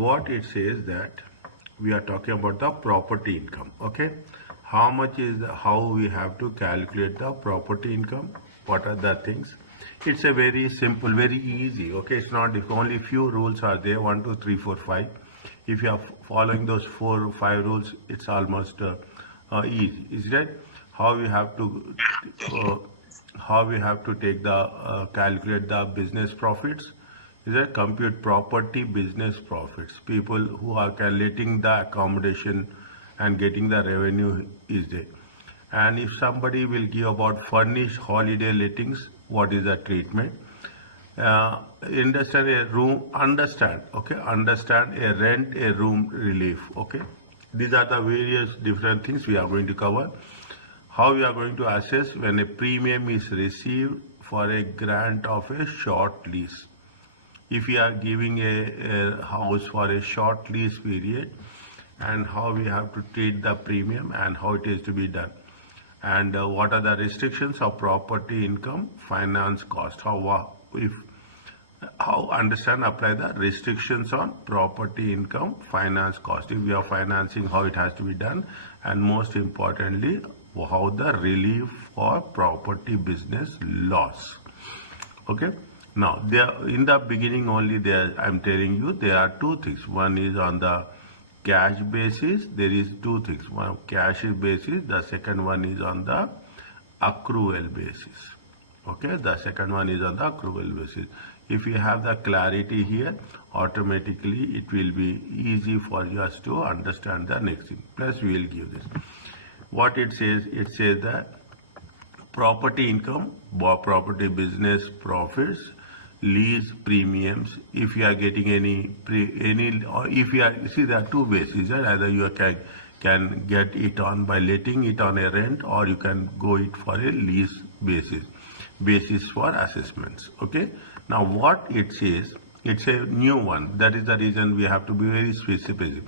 what it says that we are talking about the property income. Okay, how much is how we have to calculate the property income? What are the things? It's a very simple, very easy. Okay, it's not, if only few rules are there, 1, 2, 3, 4, 5. If you are following those 4 or 5 rules, it's almost easy. Is that how we have to take the calculate the business profits? Is that compute property business profits? People who are calculating the accommodation and getting the revenue is there. And if somebody will give about furnished holiday lettings, what is the treatment? Understand a room, understand a rent, a room relief. Okay, these are the various different things we are going to cover. How we are going to assess when a premium is received for a grant of a short lease. If we are giving a house for a short lease period, and how we have to treat the premium and how it is to be done, and what are the restrictions of property income, finance cost, how understand apply the restrictions on property income, finance cost, if we are financing, how it has to be done, and most importantly how the relief for property business loss. Okay, now there in the beginning only there I'm telling you there are 2 things. One is on the cash basis, there is 2 things. One cash basis, the second one is on the accrual basis. Okay, the second one is on the accrual basis. If you have the clarity here, automatically it will be easy for us to understand the next thing. Plus we will give this. What it says that property income, property business profits, lease premiums. If you are getting any, or if you are, see there are 2 bases. Either you can get it on by letting it on a rent, or you can go it for a lease basis for assessments. Okay. Now what it says, it's a new one. That is the reason we have to be very specific.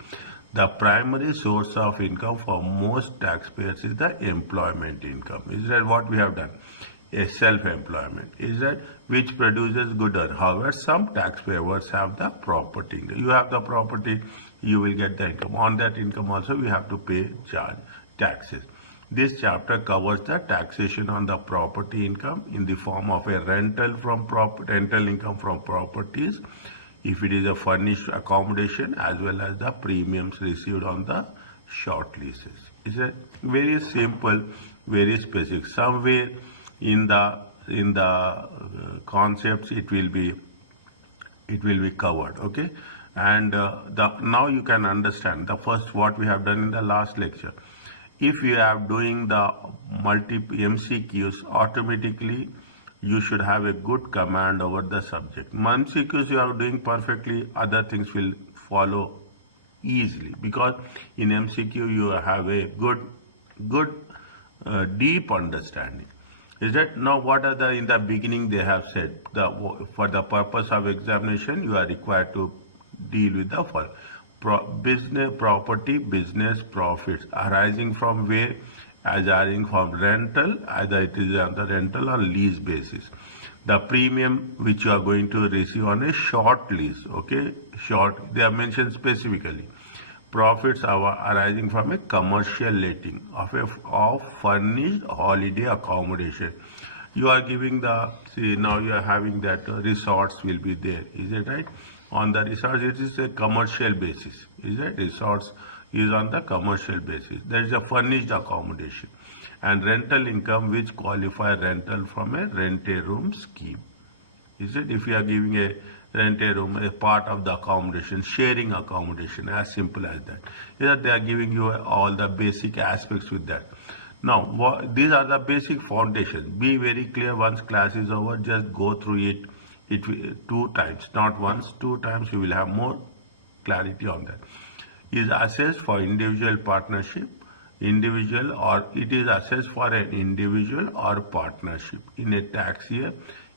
The primary source of income for most taxpayers is the employment income. Is that what we have done? A self-employment, is that which produces good earnings. However, some taxpayers have the property. You have the property, you will get the income. On that income also we have to pay taxes. This chapter covers the taxation on the property income in the form of a rental income from properties, if it is a furnished accommodation, as well as the premiums received on the short leases. It's a very simple, very specific. Somewhere in the concepts it will be covered. Okay, and now you can understand the first what we have done in the last lecture. If you are doing the multiple MCQs, automatically you should have a good command over the subject. MCQs you are doing perfectly, other things will follow easily, because in MCQ you have a good deep understanding. Is that now what are the, in the beginning they have said, for the purpose of examination you are required to deal with the business property business profits arising from where? As arising from rental, either it is on the rental or lease basis. The premium which you are going to receive on a short lease. Okay, short, they are mentioned specifically. Profits are arising from a commercial letting of furnished holiday accommodation. You are giving the, see now you are having that resorts will be there. Is it right? On the resorts it is a commercial basis. Is it? Resorts is on the commercial basis. There is a furnished accommodation. And rental income which qualify rental from a rent-a-room scheme. Is it? If you are giving a rent-a-room, a part of the accommodation, sharing accommodation, as simple as that. Is that they are giving you all the basic aspects with that. Now, these are the basic foundations. Be very clear once class is over, just go through it 2 times, not once, 2 times, you will have more clarity on that. Is assessed for individual partnership, individual, or it is assessed for an individual or partnership in a tax year.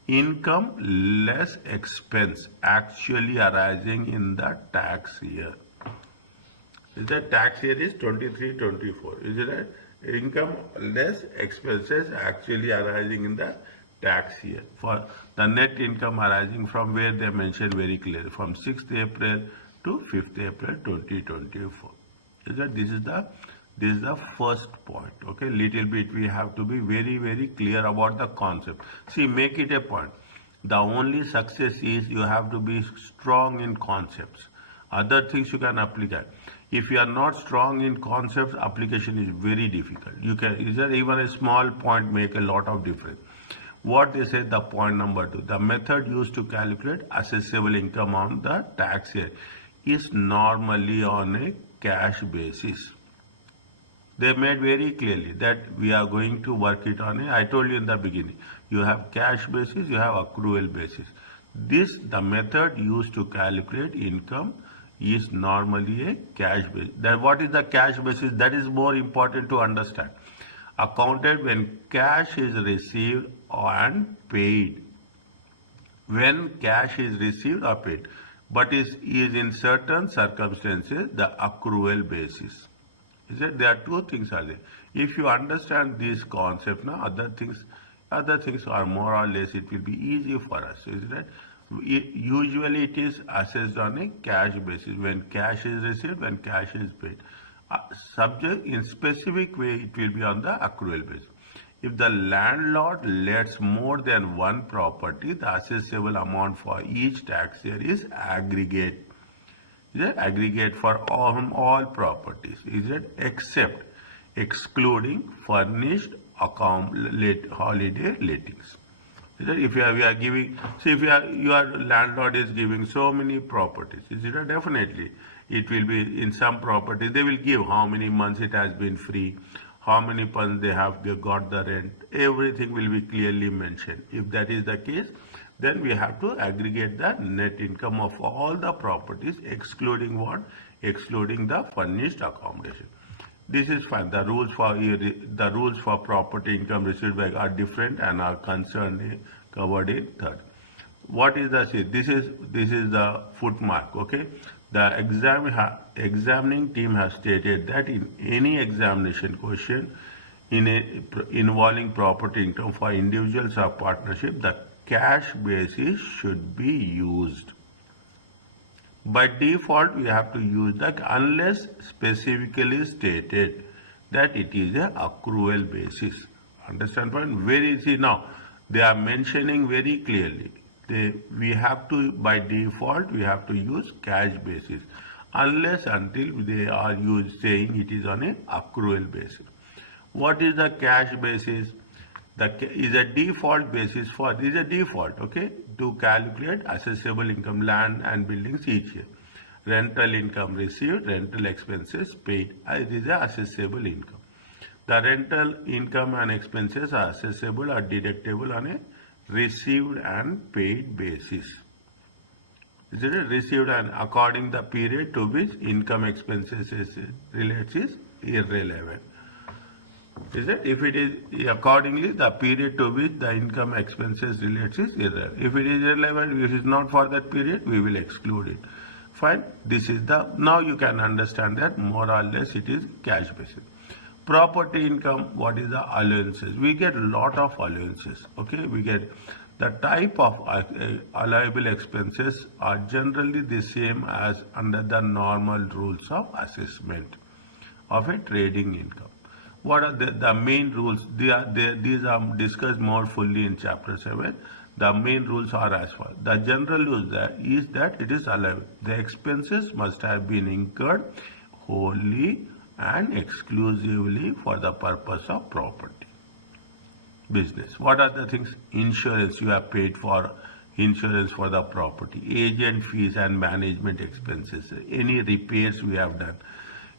Income less expense actually arising in the tax year. Is the tax year is 23-24. Is it right? Income less expenses actually arising in the tax year. For the net income arising from where they mentioned very clearly, from 6th April to 5th April 2024. This is the first point. Okay, little bit we have to be very clear about the concept. See, make it a point. The only success is you have to be strong in concepts. Other things you can apply. If you are not strong in concepts, application is very difficult. You can, even a small point make a lot of difference. What they say, the point number 2, the method used to calculate assessable income on the tax year is normally on a cash basis. They made very clearly that we are going to work it on I told you in the beginning, you have cash basis, you have accrual basis. The method used to calculate income is normally a cash basis. What is the cash basis? That is more important to understand. Accounted when cash is received and paid. When cash is received or paid. But is in certain circumstances the accrual basis. There are two things are there. If you understand this concept now, other things are more or less, it will be easy for us. Usually it is assessed on a cash basis. When cash is received, when cash is paid. Subject in specific way, it will be on the accrual basis. If the landlord lets more than one property, the assessable amount for each tax year is aggregate. Aggregate for all properties, except excluding furnished holiday lettings. If you are giving, see, if your landlord is giving so many properties, definitely it will be in some properties they will give how many months it has been free, how many months they have got the rent, everything will be clearly mentioned. If that is the case, then we have to aggregate the net income of all the properties, excluding what? Excluding the furnished accommodation. This is fine. The rules for property income received by are different and are covered in third. What is the this is the footmark. Okay, the examining team has stated that in any examination question involving property income for individuals or partnership, the cash basis should be used. By default, we have to use that unless specifically stated that it is a accrual basis. Understand point? Very easy now. They are mentioning very clearly. We have to, by default, we have to use cash basis unless until they are saying it is on a accrual basis. What is the cash basis? Is a default basis for, this is a default, okay, to calculate assessable income, land and buildings each year. Rental income received, rental expenses paid. It is a assessable income. The rental income and expenses are assessable or deductible on a received and paid basis. Is it received and according the period to which income expenses relates is irrelevant. Is it? If it is accordingly the period to which the income expenses relates is irrelevant. If it is irrelevant, if it is not for that period, we will exclude it. Fine. This is now you can understand that more or less it is cash basis. Property income, what is the allowances? We get a lot of allowances. Okay, we get the type of allowable expenses are generally the same as under the normal rules of assessment of a trading income. What are the main rules? These are discussed more fully in chapter 7. The main rules are as follows. The general rule is that it is allowed. The expenses must have been incurred wholly and exclusively for the purpose of property business. What are the things? Insurance, you have paid for insurance for the property, agent fees and management expenses, any repairs we have done,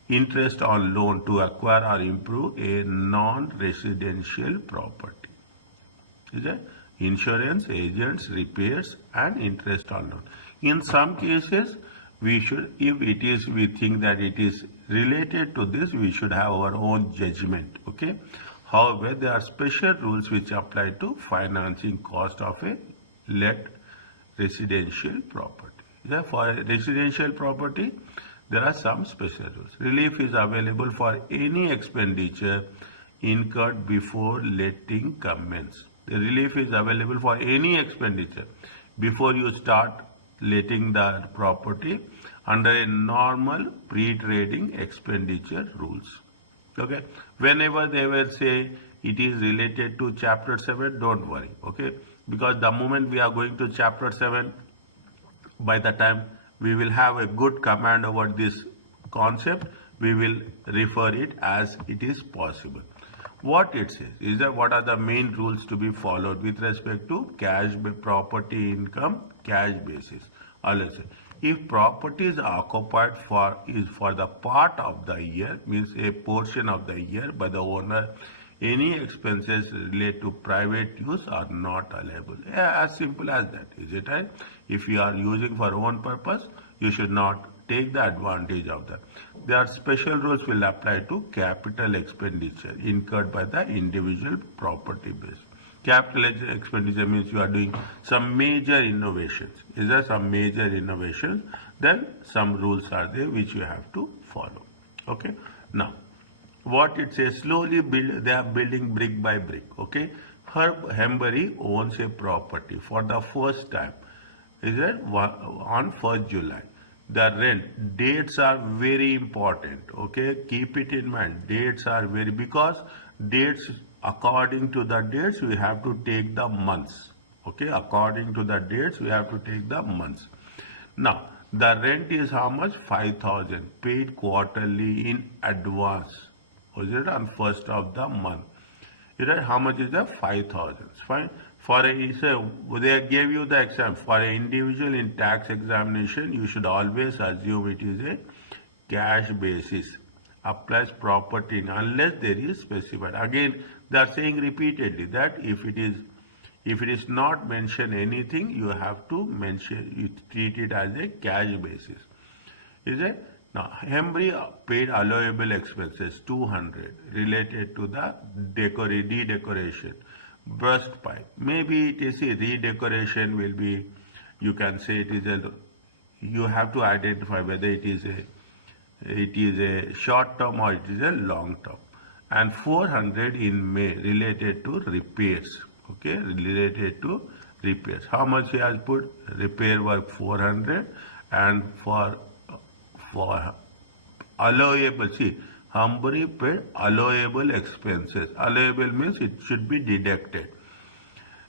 interest on loan to acquire or improve a non-residential property. Is it? Insurance, agents, repairs and interest on loan. In some cases, we should, if it is, we think that it is related to this, we should have our own judgment. Okay. However, there are special rules which apply to financing cost of a let residential property. For residential property, there are some special rules. Relief is available for any expenditure incurred before letting commence. The relief is available for any expenditure before you start letting the property under a normal pre-trading expenditure rules. Okay, whenever they will say it is related to chapter 7, don't worry. Okay, because the moment we are going to chapter 7, by the time we will have a good command over this concept, we will refer it as it is possible. What it says is that what are the main rules to be followed with respect to cash property income cash basis. Always say, if property is occupied for the part of the year, means a portion of the year by the owner, any expenses related to private use are not allowable. Yeah, as simple as that. Is it right? If you are using for own purpose, you should not take the advantage of that. There are special rules will apply to capital expenditure incurred by the individual property base. Capital expenditure means you are doing some major innovations. Is there some major innovations? Then some rules are there which you have to follow. Okay. Now, what it says, slowly build, they are building brick by brick. Okay. Herb Hembury owns a property for the first time. Is it on 1st July? The rent dates are very important. Okay, keep it in mind. Dates are very, because dates, according to the dates we have to take the months. Okay, according to the dates we have to take the months. Now the rent is how much? 5,000 paid quarterly in advance. Was it on 1st of the month? Is that how much is the 5,000? Fine. For a, so they gave you the exam. For an individual in tax examination, you should always assume it is a cash basis. Applies property unless there is specified. Again, they are saying repeatedly that if it is not mentioned anything, you have to mention it, treat it as a cash basis. Is it? Now, Hembury paid allowable expenses 200 related to the redecoration. Burst pipe. Maybe it is a redecoration will be, you can say it is a, you have to identify whether it is a short term or it is a long term. And 400 in May related to repairs. Okay, related to repairs. How much he has put? Repair work 400, and for allowable, see, Hembury paid allowable expenses. Allowable means it should be deducted.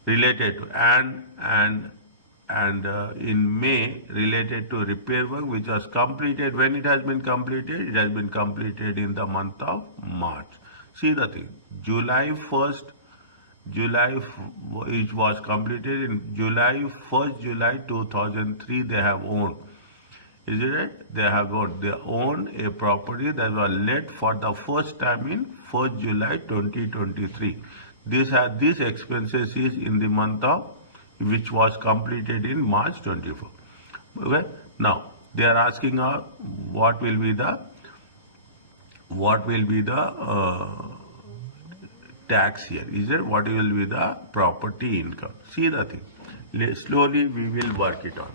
Related to and in May related to repair work which was completed. When it has been completed? It has been completed in the month of March. See the thing. July 1st, it was completed in July 1st, July 2003. They have owned. Is it right? They have got, they own a property that was let for the first time in 1st July 2023. These expenses is in the month of, which was completed in March 24. Okay. Now they are asking what will be the tax here? Is it what will be the property income? See the thing. Slowly we will work it on.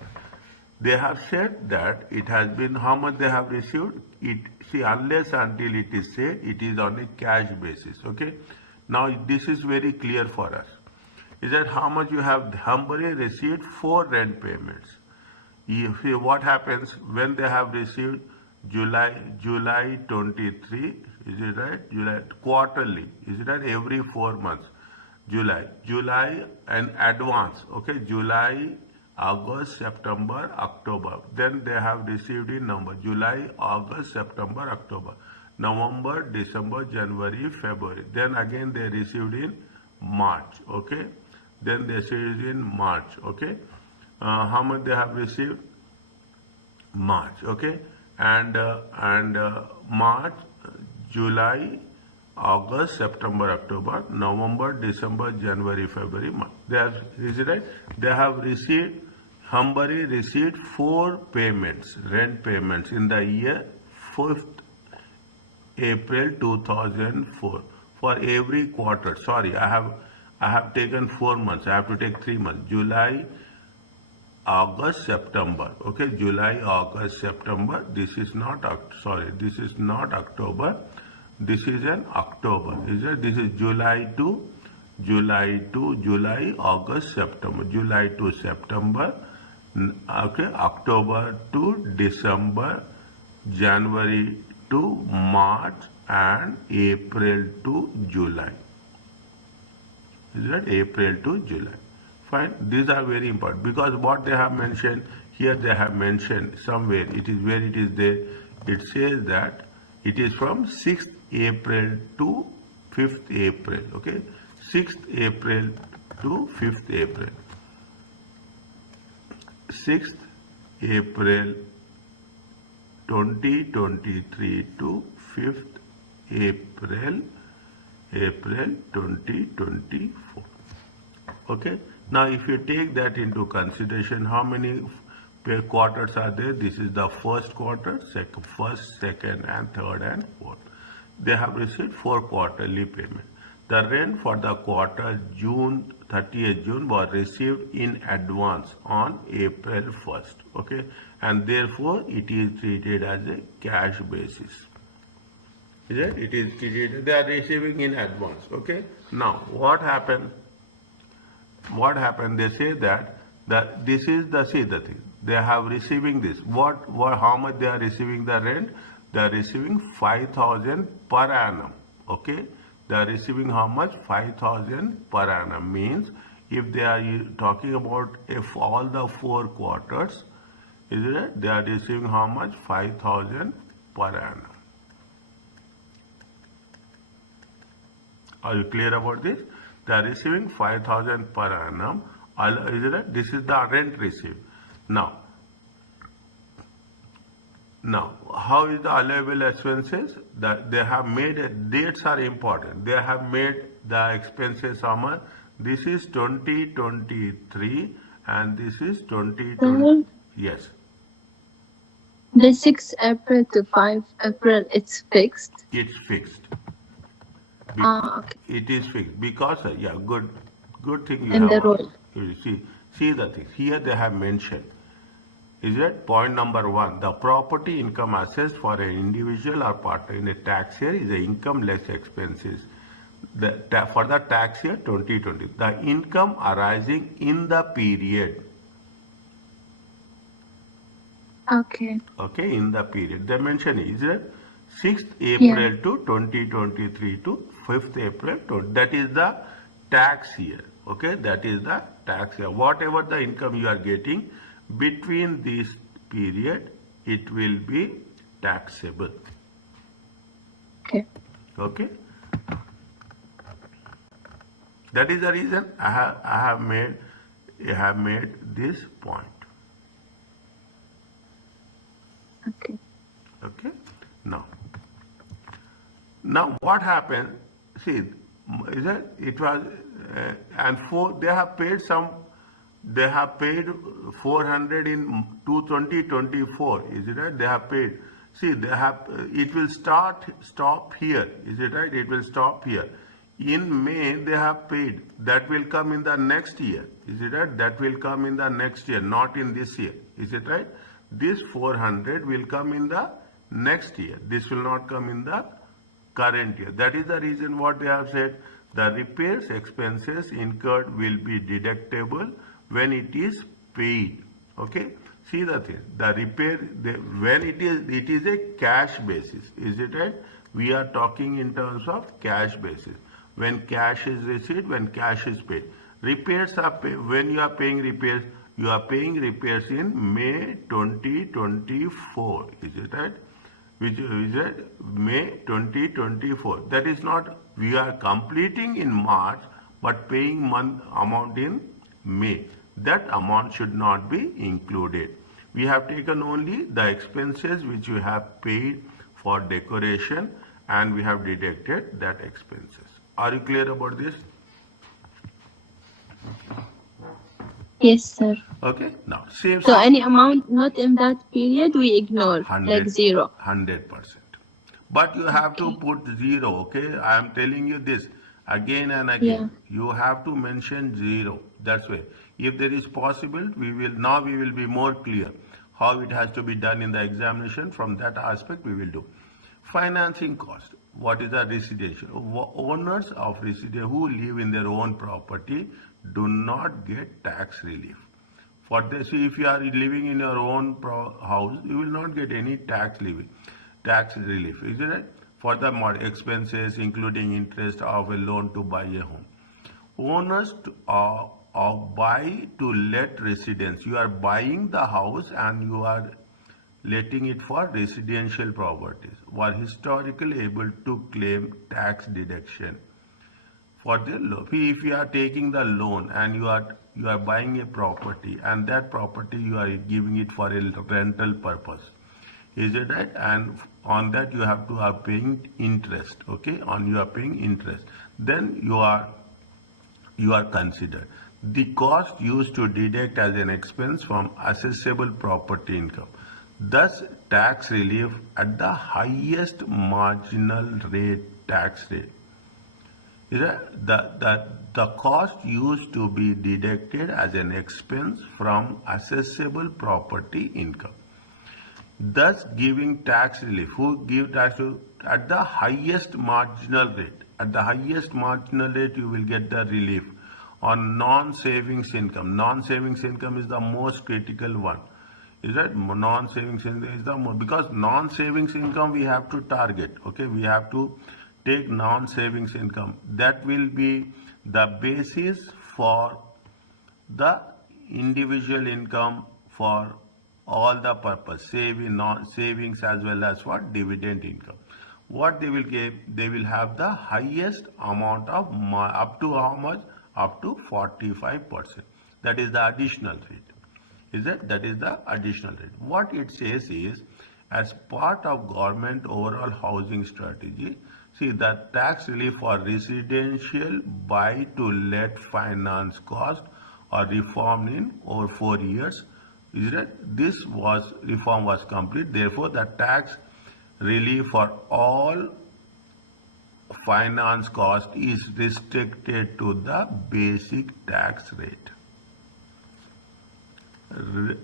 They have said that it has been, how much they have received? It, see, unless until it is said, it is on a cash basis. Okay. Now this is very clear for us. Is that how much you have? Hembury received 4 rent payments. If what happens when they have received July 23? Is it right? July quarterly. Is it right? Every 4 months. July and advance. Okay. July, August, September, October. Then they have received in number July, August, September, October, November, December, January, February. Then again they received in March. Okay. Then they received in March. Okay. How much they have received? March. Okay. And March, July, August, September, October, November, December, January, February, March. They have, is it right? They have received, Hembury received 4 payments, rent payments in the year 5th April 2004 for every quarter. Sorry, I have taken 4 months. I have to take 3 months. July, August, September. Okay, July, August, September. This is not, sorry, this is not October. This is an October. Is it? This is July to July, August, September. July to September, Okay, October to December, January to March, and April to July. Is that April to July? Fine. These are very important because what they have mentioned here, they have mentioned somewhere. It is where it is there. It says that it is from 6th April to 5th April. Okay, 6th April to 5th April. 6th April 2023 to 5th April 2024. Okay. Now, if you take that into consideration, how many quarters are there? This is the first quarter, first, second, and third, and fourth. They have received 4 quarterly payments. The rent for the quarter June 30th June was received in advance on April 1st. Okay, and therefore it is treated as a cash basis. Is it? It is treated. They are receiving in advance. Okay. Now, what happened? What happened? They say that this is the thing. They have receiving this. How much they are receiving the rent? They are receiving 5,000 per annum. Okay. They are receiving how much? 5,000 per annum. Means if they are talking about if all the 4 quarters, is it? They are receiving how much? 5,000 per annum. Are you clear about this? They are receiving 5,000 per annum. Is it? This is the rent received. Now, how is the allowable expenses? That they have made, dates are important. They have made the expenses summer. This is 2023 and this is 2020. Yes. The 6 April to 5 April, it's fixed? It's fixed. Okay. It is fixed because, yeah, good thing you in have. The rule. You see the thing. Here they have mentioned. Is it point number 1? The property income assessed for an individual or partner in a tax year is the income less expenses. For the tax year 2020, the income arising in the period. Okay. Okay, in the period. They mention is it 6th April to 2023 to 5th April. That is the tax year. Okay, that is the tax year. Whatever the income you are getting between this period, it will be taxable. Okay. Okay. That is the reason I have made this point. Okay. Okay. Now what happened? See, is that it was and they have paid some. They have paid 400 in 2024. Is it right? They have paid. See, they have. It will stop here. Is it right? It will stop here. In May they have paid. That will come in the next year. Is it right? That will come in the next year, not in this year. Is it right? This 400 will come in the next year. This will not come in the current year. That is the reason what they have said. The repairs expenses incurred will be deductible when it is paid. Okay. See the thing. The repair when it is a cash basis. Is it right? We are talking in terms of cash basis. When cash is received, when cash is paid. Repairs are paid. When you are paying repairs, you are paying repairs in May 2024. Is it right? Which is May 2024. That is not, we are completing in March, but paying amount in May. That amount should not be included. We have taken only the expenses which you have paid for decoration and we have deducted that expenses. Are you clear about this? Yes, sir. Okay. Now, same. So any amount not in that period we ignore, 100, like 0. 100%. But you have to put 0. Okay. I am telling you this again and again. Yeah. You have to mention 0. That's why. If there is possible, we will be more clear how it has to be done in the examination. From that aspect, we will do. Financing cost. What is the residential? Owners of residential who live in their own property do not get tax relief For this, if you are living in your own house, you will not get any tax relief, is it right? For the more expenses, including interest of a loan to buy a home. Owners of buy to let residence. You are buying the house and you are letting it for residential properties. Were historically able to claim tax deduction for the loan. If you are taking the loan and you are buying a property, and that property you are giving it for a rental purpose, is it right? And on that you have to are paying interest. Okay, on you are paying interest. Then you are considered the cost used to deduct as an expense from assessable property income. Thus, tax relief at the highest marginal rate tax rate. Is that the cost used to be deducted as an expense from assessable property income, thus giving tax relief. Who give tax at the highest marginal rate? At the highest marginal rate, you will get the relief on non-savings income. Non-savings income is the most critical one. Is that non-savings income is the most, because non-savings income we have to target. Okay, we have to take non-savings income. That will be the basis for the individual income for all the purpose, savings as well as for dividend income. What they will give, they will have the highest amount of up to how much? Up to 45%. That is the additional rate. Is that is the additional rate. What it says is, as part of government overall housing strategy, see the tax relief for residential buy to let finance cost are reformed in over 4 years. Is that this reform was complete. Therefore, the tax relief for all finance cost is restricted to the basic tax rate.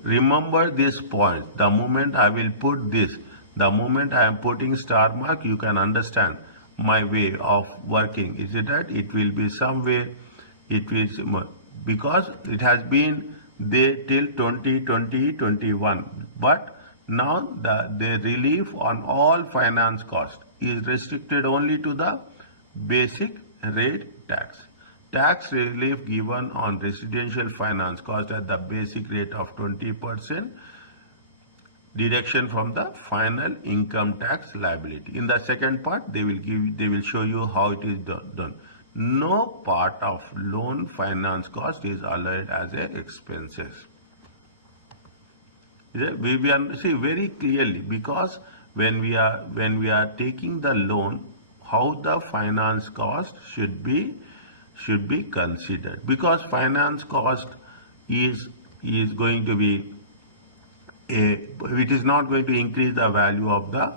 Remember this point. The moment I will put this, the moment I am putting star mark, you can understand my way of working. Is it right? It will be some way, it will, because it has been there till 2021, but now the relief on all finance cost is restricted only to the basic rate tax. Tax relief given on residential finance cost at the basic rate of 20%, deduction from the final income tax liability. In the second part, they will show you how it is done. No part of loan finance cost is allowed as a expenses. We see very clearly, because when we are taking the loan, how the finance cost should be considered, because finance cost is going to be it is not going to increase the value of the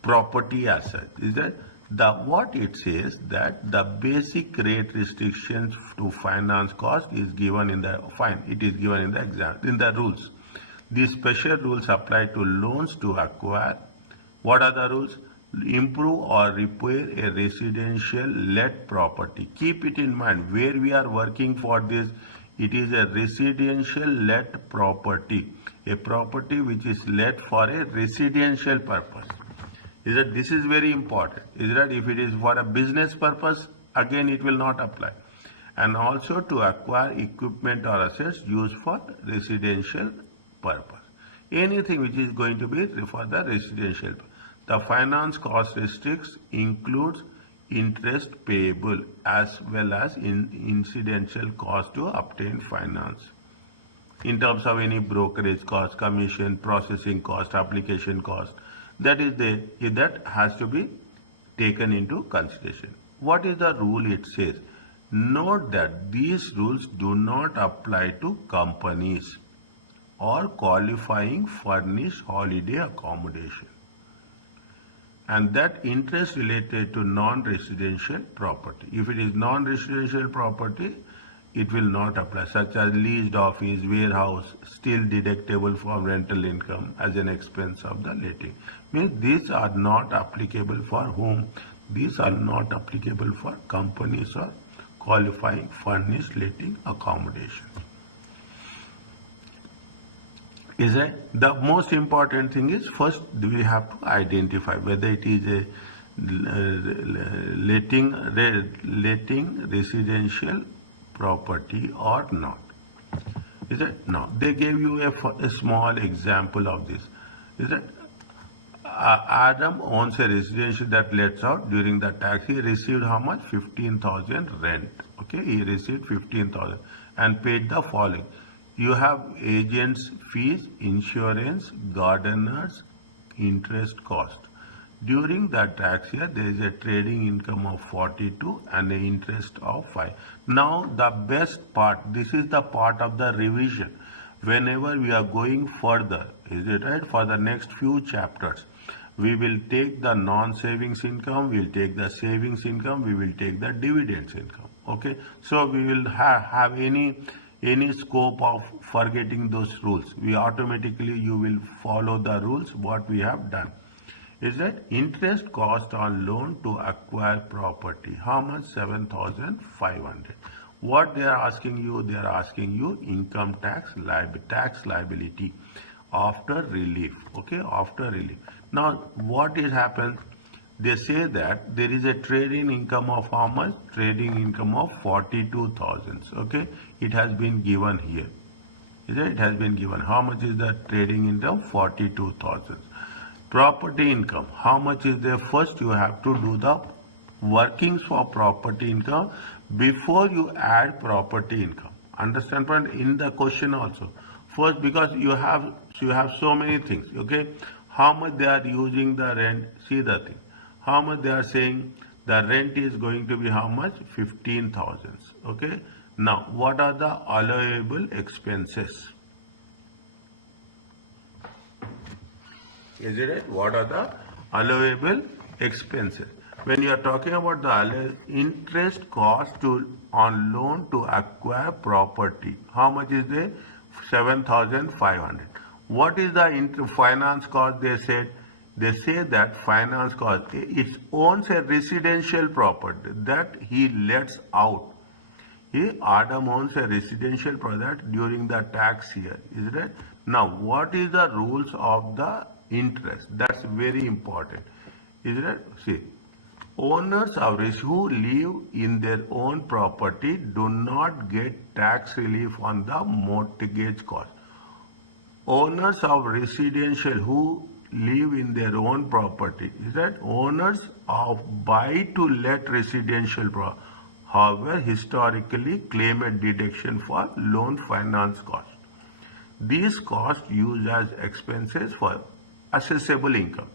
property asset. Is that what it says, that the basic rate restrictions to finance cost is given in the it is given in the exam, in the rules. These special rules apply to loans to acquire. What are the rules? Improve or repair a residential let property. Keep it in mind where we are working for this. It is a residential let property, a property which is let for a residential purpose. Is that this is very important? Is that if it is for a business purpose, again it will not apply. And also to acquire equipment or assets used for residential purpose. Anything which is going to be for the residential purpose. The finance cost restricts includes interest payable as well as incidental cost to obtain finance. In terms of any brokerage cost, commission, processing cost, application cost, that has to be taken into consideration. What is the rule it says? Note that these rules do not apply to companies or qualifying furnished holiday accommodation, and that interest related to non-residential property. If it is non-residential property, it will not apply, such as leased office, warehouse, still deductible from rental income as an expense of the letting. Means these are not applicable for whom? These are not applicable for companies or qualifying furnished letting accommodation. Is it? The most important thing is first we have to identify whether it is a letting residential property or not. Is it? Now they gave you a small example of this. Is it? Adam owns a residential that lets out during the tax. He received how much? 15,000 rent. Okay, he received 15,000 and paid the following. You have agents' fees, insurance, gardeners, interest cost. During the tax year, there is a trading income of 42 and an interest of 5. Now, the best part, this is the part of the revision. Whenever we are going further, is it right, for the next few chapters, we will take the non-savings income, we will take the savings income, we will take the dividends income. Okay, so we will have any scope of forgetting those rules. We automatically, you will follow the rules what we have done. Is that interest cost on loan to acquire property? How much? 7,500. What they are asking you? They are asking you income tax liability after relief. Okay, after relief. Now, what is happens? They say that there is a trading income of how much? Trading income of 42,000. Okay, it has been given here. Is it? It has been given. How much is the trading income? 42,000. Property income. How much is there? First, you have to do the workings for property income before you add property income. Understand point in the question also. First, because you have so many things. Okay, how much they are using the rent? See the thing. How much they are saying the rent is going to be how much? 15,000. Okay. Now, what are the allowable expenses? Is it right? What are the allowable expenses? When you are talking about the interest cost on loan to acquire property, how much is there? 7,500. What is the finance cost? They say that finance cost, it owns a residential property that he lets out. Adam owns a residential product during the tax year. Is it right? Now, what is the rules of the interest? That's very important. Is it right? See, owners of who live in their own property do not get tax relief on the mortgage cost. Owners of residential who live in their own property, is that owners of buy to let residential property, however, historically claim a deduction for loan finance cost. These costs used as expenses for assessable income.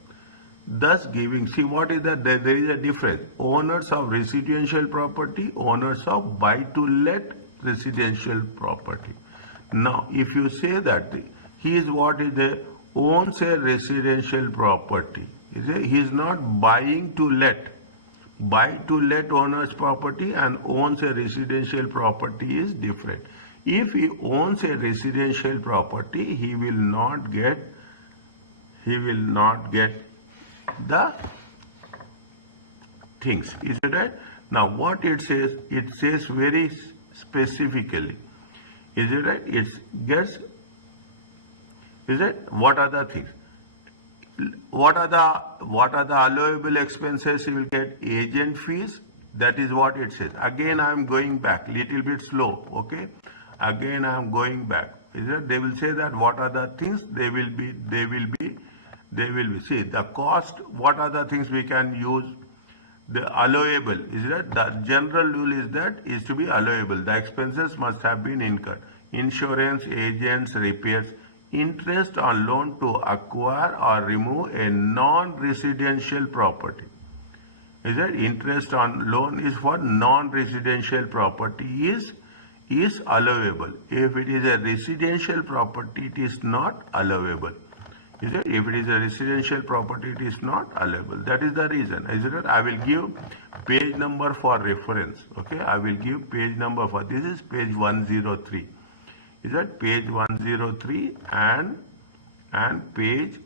Thus giving, see what is that? There is a difference. Owners of residential property, owners of buy to let residential property. Now, if you say that he is what is there, owns a residential property. He is not buying to let. Buy to let owner's property and owns a residential property is different. If he owns a residential property, he will not get the things. Is it right? Now what it says very specifically. Is it right? It gets, is it? What are the things? What are the allowable expenses? You will get agent fees. That is what it says. Again, I am going back little bit slow. Okay. Again, I am going back. Is it? They will say that what are the things? They will be. See the cost. What are the things we can use? The allowable. Is that the general rule is that is to be allowable. The expenses must have been incurred. Insurance, agents, repairs. Interest on loan to acquire or remove a non-residential property. Is that interest on loan is for non-residential property is allowable. If it is a residential property, it is not allowable. Is it? If it is a residential property, it is not allowable. That is the reason. Is it? I will give page number for reference. Okay, I will give page number for this is page 103. Is that page 103 and page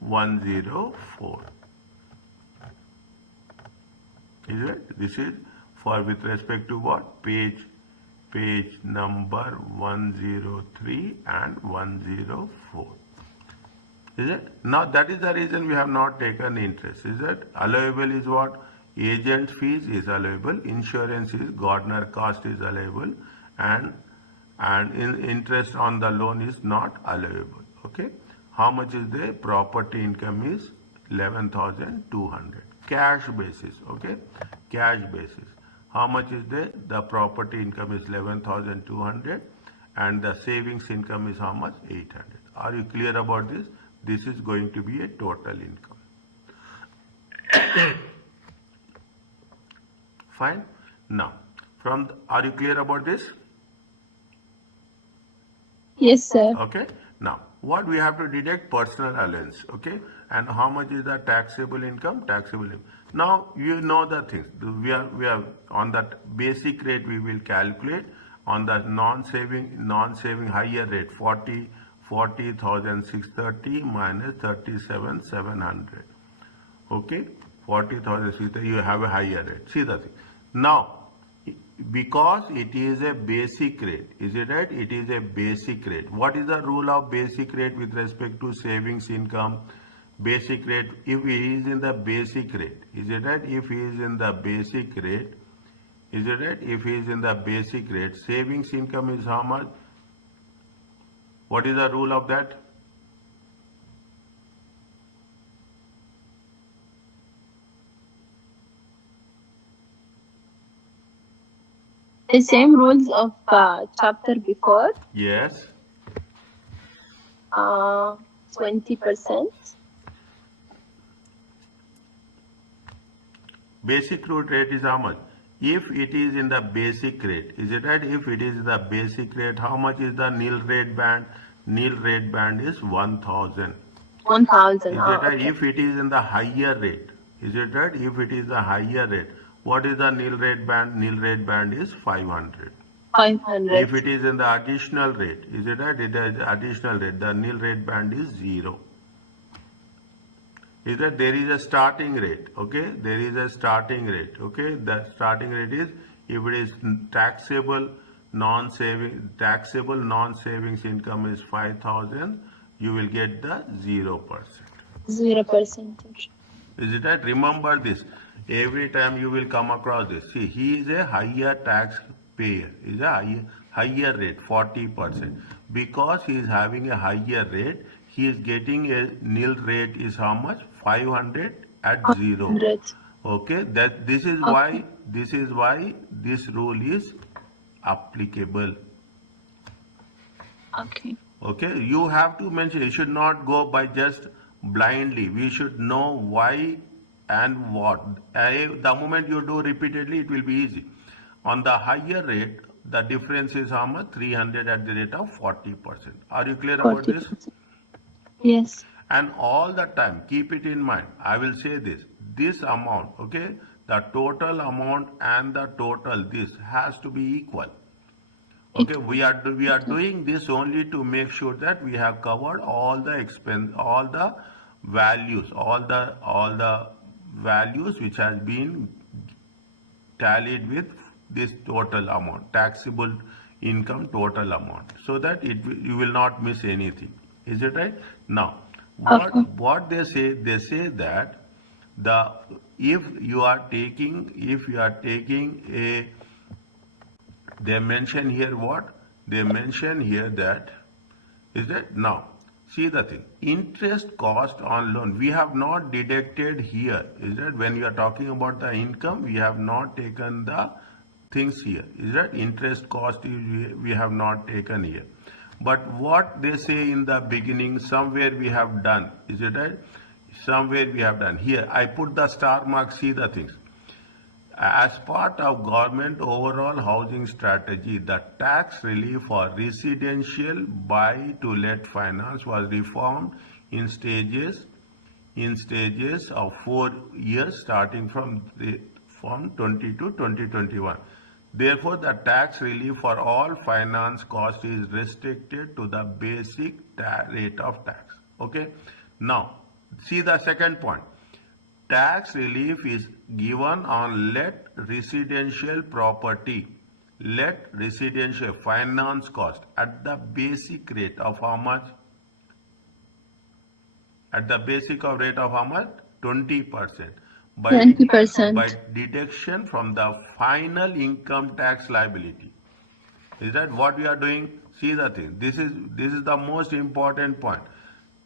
104. Is it? This is for with respect to what? Page page number 103 and 104. Is it? Now that is the reason we have not taken interest. Is it? Allowable is what? Agent fees is allowable, insurance is, gardener cost is allowable, and interest on the loan is not allowable. Okay. How much is the property income is 11,200. Cash basis. Okay. Cash basis. How much is the property income is 11,200 and the savings income is how much? 800. Are you clear about this? This is going to be a total income. Fine. Now, are you clear about this? Yes, sir. Okay. Now, what we have to deduct? Personal allowance. Okay. And how much is the taxable income? Taxable income. Now, you know the things. We are on that basic rate we will calculate. On the non-saving higher rate, 40,630 minus 37,700. Okay. 40,630, you have a higher rate. See the thing. Now, because it is a basic rate, is it right? It is a basic rate. What is the rule of basic rate with respect to savings income? Basic rate, if he is in the basic rate, is it right? If he is in the basic rate, is it right? If he is in the basic rate, savings income is how much? What is the rule of that? The same rules of chapter before. Yes. 20%. Basic rate is how much? If it is in the basic rate, is it right? If it is the basic rate, how much is the nil rate band? Nil rate band is 1,000. 1,000. Is it right? Okay. If it is in the higher rate, is it right? If it is the higher rate, what is the nil rate band? Nil rate band is 500. 500. If it is in the additional rate, is it right? It is additional rate. The nil rate band is 0. Is that there is a starting rate? Okay, there is a starting rate. Okay, the starting rate is if it is taxable non-savings income is 5,000, you will get the 0%. 0%. Is it right? Remember this. Every time you will come across this. See, he is a higher tax payer. Is a higher rate, 40%. Because he is having a higher rate, he is getting a nil rate is how much? 500 at 0. 100. Okay, this is Okay. why this rule is applicable. Okay. Okay, you have to mention, you should not go by just blindly. We should know why and what. The moment you do repeatedly, it will be easy. On the higher rate, the difference is how much? 300 at the rate of 40%. Are you clear about this? 40%. Yes. And all the time, keep it in mind. I will say this amount, okay, the total amount and the total this has to be equal. Okay, we are doing this only to make sure that we have covered all the expense, all the values which has been tallied with this total amount, taxable income total amount, so that you will not miss anything. Is it right? Now, what they say that if you are taking a, they mention here what? They mention here that, is that now, see the thing, interest cost on loan, we have not deducted here, is that when you are talking about the income, we have not taken the things here, is that interest cost we have not taken here. But what they say in the beginning, somewhere we have done, is it right? Somewhere we have done. Here, I put the star mark, see the things. As part of government overall housing strategy, the tax relief for residential buy-to-let finance was reformed in stages of 4 years starting from 20 to 2021. Therefore, the tax relief for all finance cost is restricted to the basic rate of tax. Okay. Now, see the second point. Tax relief is given on let residential property let residential finance cost at the basic rate of how much? At the basic of rate of how much? 20%. By 20%. deduction from the final income tax liability. Is that what we are doing? See the thing. This is the most important point.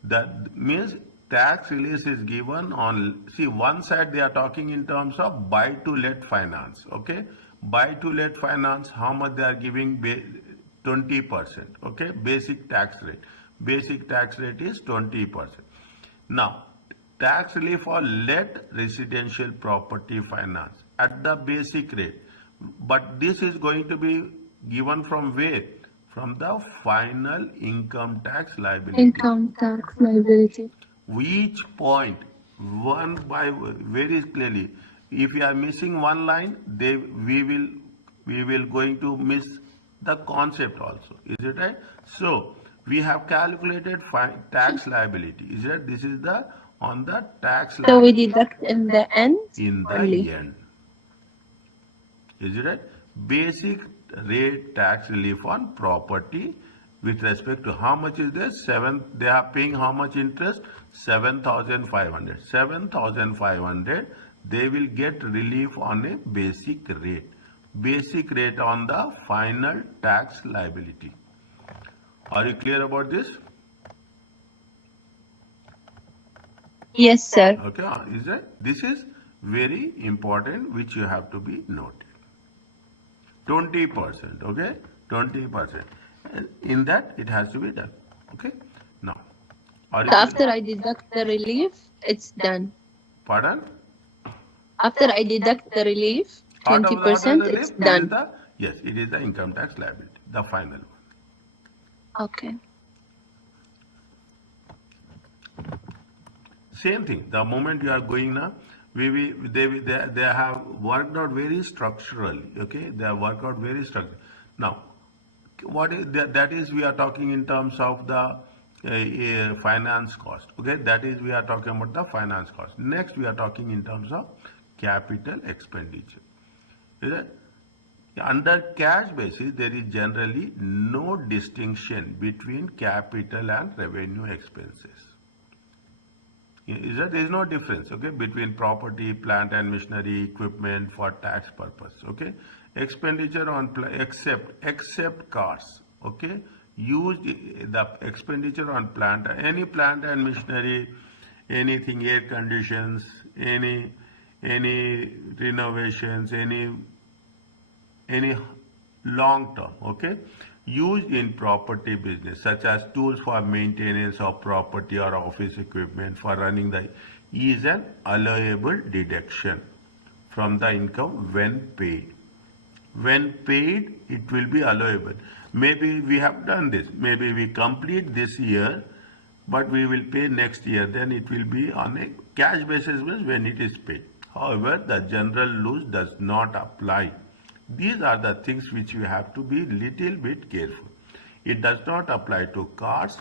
That means tax release is given on, see, one side they are talking in terms of buy to let finance. Okay, buy to let finance, how much they are giving? 20%. Okay, basic tax rate. Basic tax rate is 20%. Now, tax relief for let residential property finance at the basic rate. But this is going to be given from where? From the final income tax liability. Income tax liability. Which point? One by very clearly. If you are missing one line, we will going to miss the concept also. Is it right? So we have calculated tax liability. Is it? This is the on the tax So we liability deduct in the end in the only. end. Is it right? Basic rate tax relief on property with respect to how much is this? They are paying how much interest? 7,500. 7,500. They will get relief on a basic rate. Basic rate on the final tax liability. Are you clear about this? Yes, sir. Okay, is that? This is very important, which you have to be noted. 20%, okay? 20%. And in that, it has to be done, okay? Now, are you So after I deduct the relief, it's done. pardon? After I deduct the relief, Out of the 20%, it's relief, this is done. the, yes, it is the income tax liability, the final one. Okay. Same thing. The moment you are going now, they have worked out very structurally. Okay, they have worked out very structurally. Now, what is that is we are talking in terms of the finance cost. Okay, that is we are talking about the finance cost. Next, we are talking in terms of capital expenditure. Is it? Under cash basis, there is generally no distinction between capital and revenue expenses. Is that there is no difference, okay, between property, plant and machinery, equipment for tax purpose, okay. Expenditure on except cars, okay. Used the expenditure on any plant and machinery, anything, air conditions, any renovations, any long term, okay, used in property business, such as tools for maintenance of property or office equipment for running the, is an allowable deduction from the income when paid. When paid, it will be allowable. Maybe we have done this. Maybe we complete this year, but we will pay next year. Then it will be on a cash basis when it is paid. However, the general rules does not apply. These are the things which you have to be little bit careful. It does not apply to cars,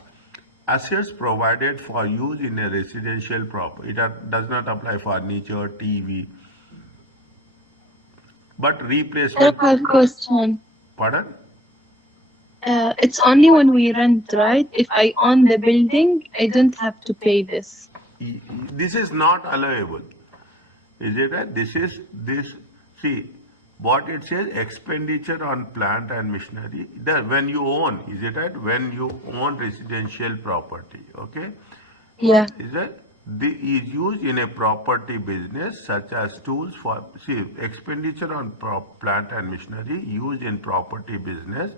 assets provided for use in a residential property. It does not apply furniture, TV. But I replacement. have a question. Pardon? It's only when we rent, right? If I own the building, I don't have to pay this. This is not allowable. Is it right? See, what it says, expenditure on plant and machinery, when you own, is it right? When you own residential property, okay? Yeah. Is that is used in a property business, such as tools for, see, expenditure on plant and machinery used in property business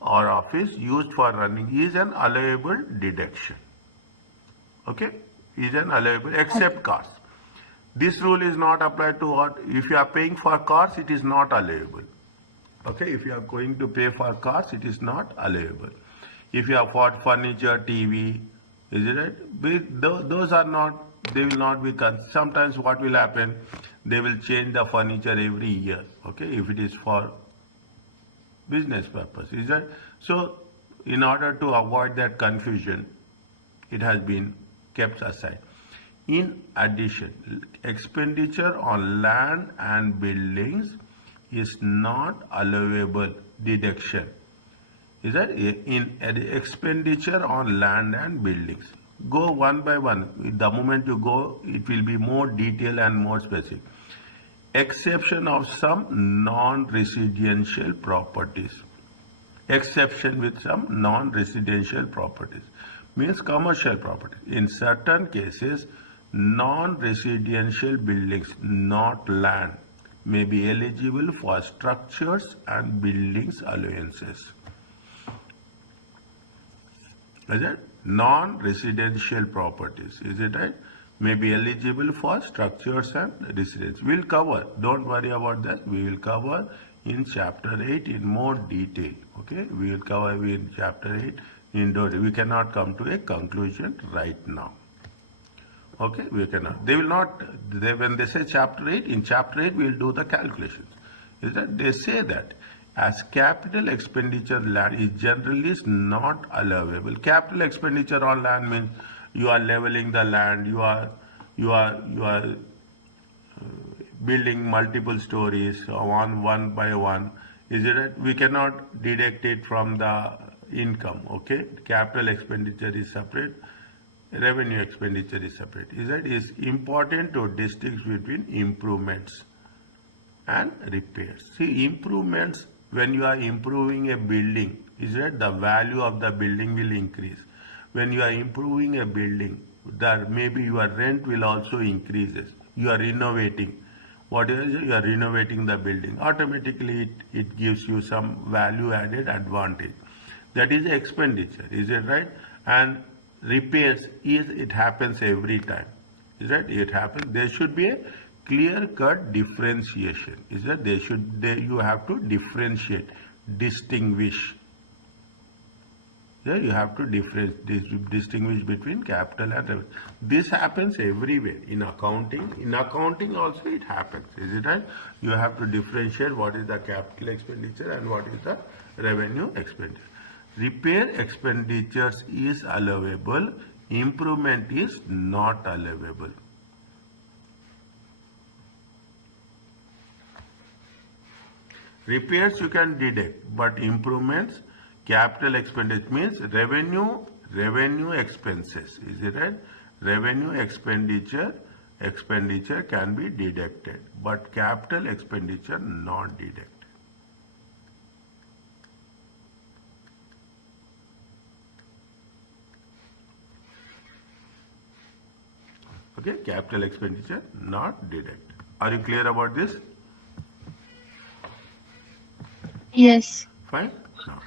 or office used for running is an allowable deduction. Okay, is an allowable except cars. This rule is not applied to what? If you are paying for cars, it is not allowable. Okay, if you are going to pay for cars, it is not allowable. If you have for furniture, TV, is it right? Those are not, they will not be, sometimes what will happen, they will change the furniture every year, okay, if it is for business purpose, is that? So, in order to avoid that confusion, it has been kept aside. In addition, expenditure on land and buildings is not allowable deduction. Is that in expenditure on land and buildings? Go one by one. The moment you go, it will be more detailed and more specific. Exception of some non-residential properties. Exception with some non-residential properties means commercial property. In certain cases, non-residential buildings, not land, may be eligible for structures and buildings allowances. Is it? Non-residential properties, is it right? May be eligible for structures and residence. We'll cover, don't worry about that. We will cover in chapter 8 in more detail. Okay, we will cover in chapter 8 in detail. We cannot come to a conclusion right now. Okay, we cannot. They will not, when they say chapter 8, in chapter 8 we will do the calculations. Is that they say that as capital expenditure land is generally not allowable. Capital expenditure on land means you are leveling the land, you are building multiple stories one by one. Is it right? We cannot deduct it from the income. Okay, capital expenditure is separate, revenue expenditure is separate. Is that is important to distinguish between improvements and repairs. See, improvements, when you are improving a building, is that the value of the building will increase. When you are improving a building, that maybe your rent will also increases. You are renovating. What is it? You are renovating the building. Automatically it gives you some value added advantage. That is expenditure. Is it right? And repairs is it happens every time. Is that it happens? There should be a clear-cut differentiation. Is that you have to differentiate, distinguish. Yeah, you have to distinguish between capital and revenue. This happens everywhere in accounting. In accounting also it happens. Is it right? You have to differentiate what is the capital expenditure and what is the revenue expenditure. Repair expenditures is allowable. Improvement is not allowable. Repairs you can deduct, but improvements, capital expenditure means revenue expenses. Is it right? Revenue expenditure can be deducted, but capital expenditure not deducted. Okay, capital expenditure not deducted. Are you clear about this? Yes. Fine. Now,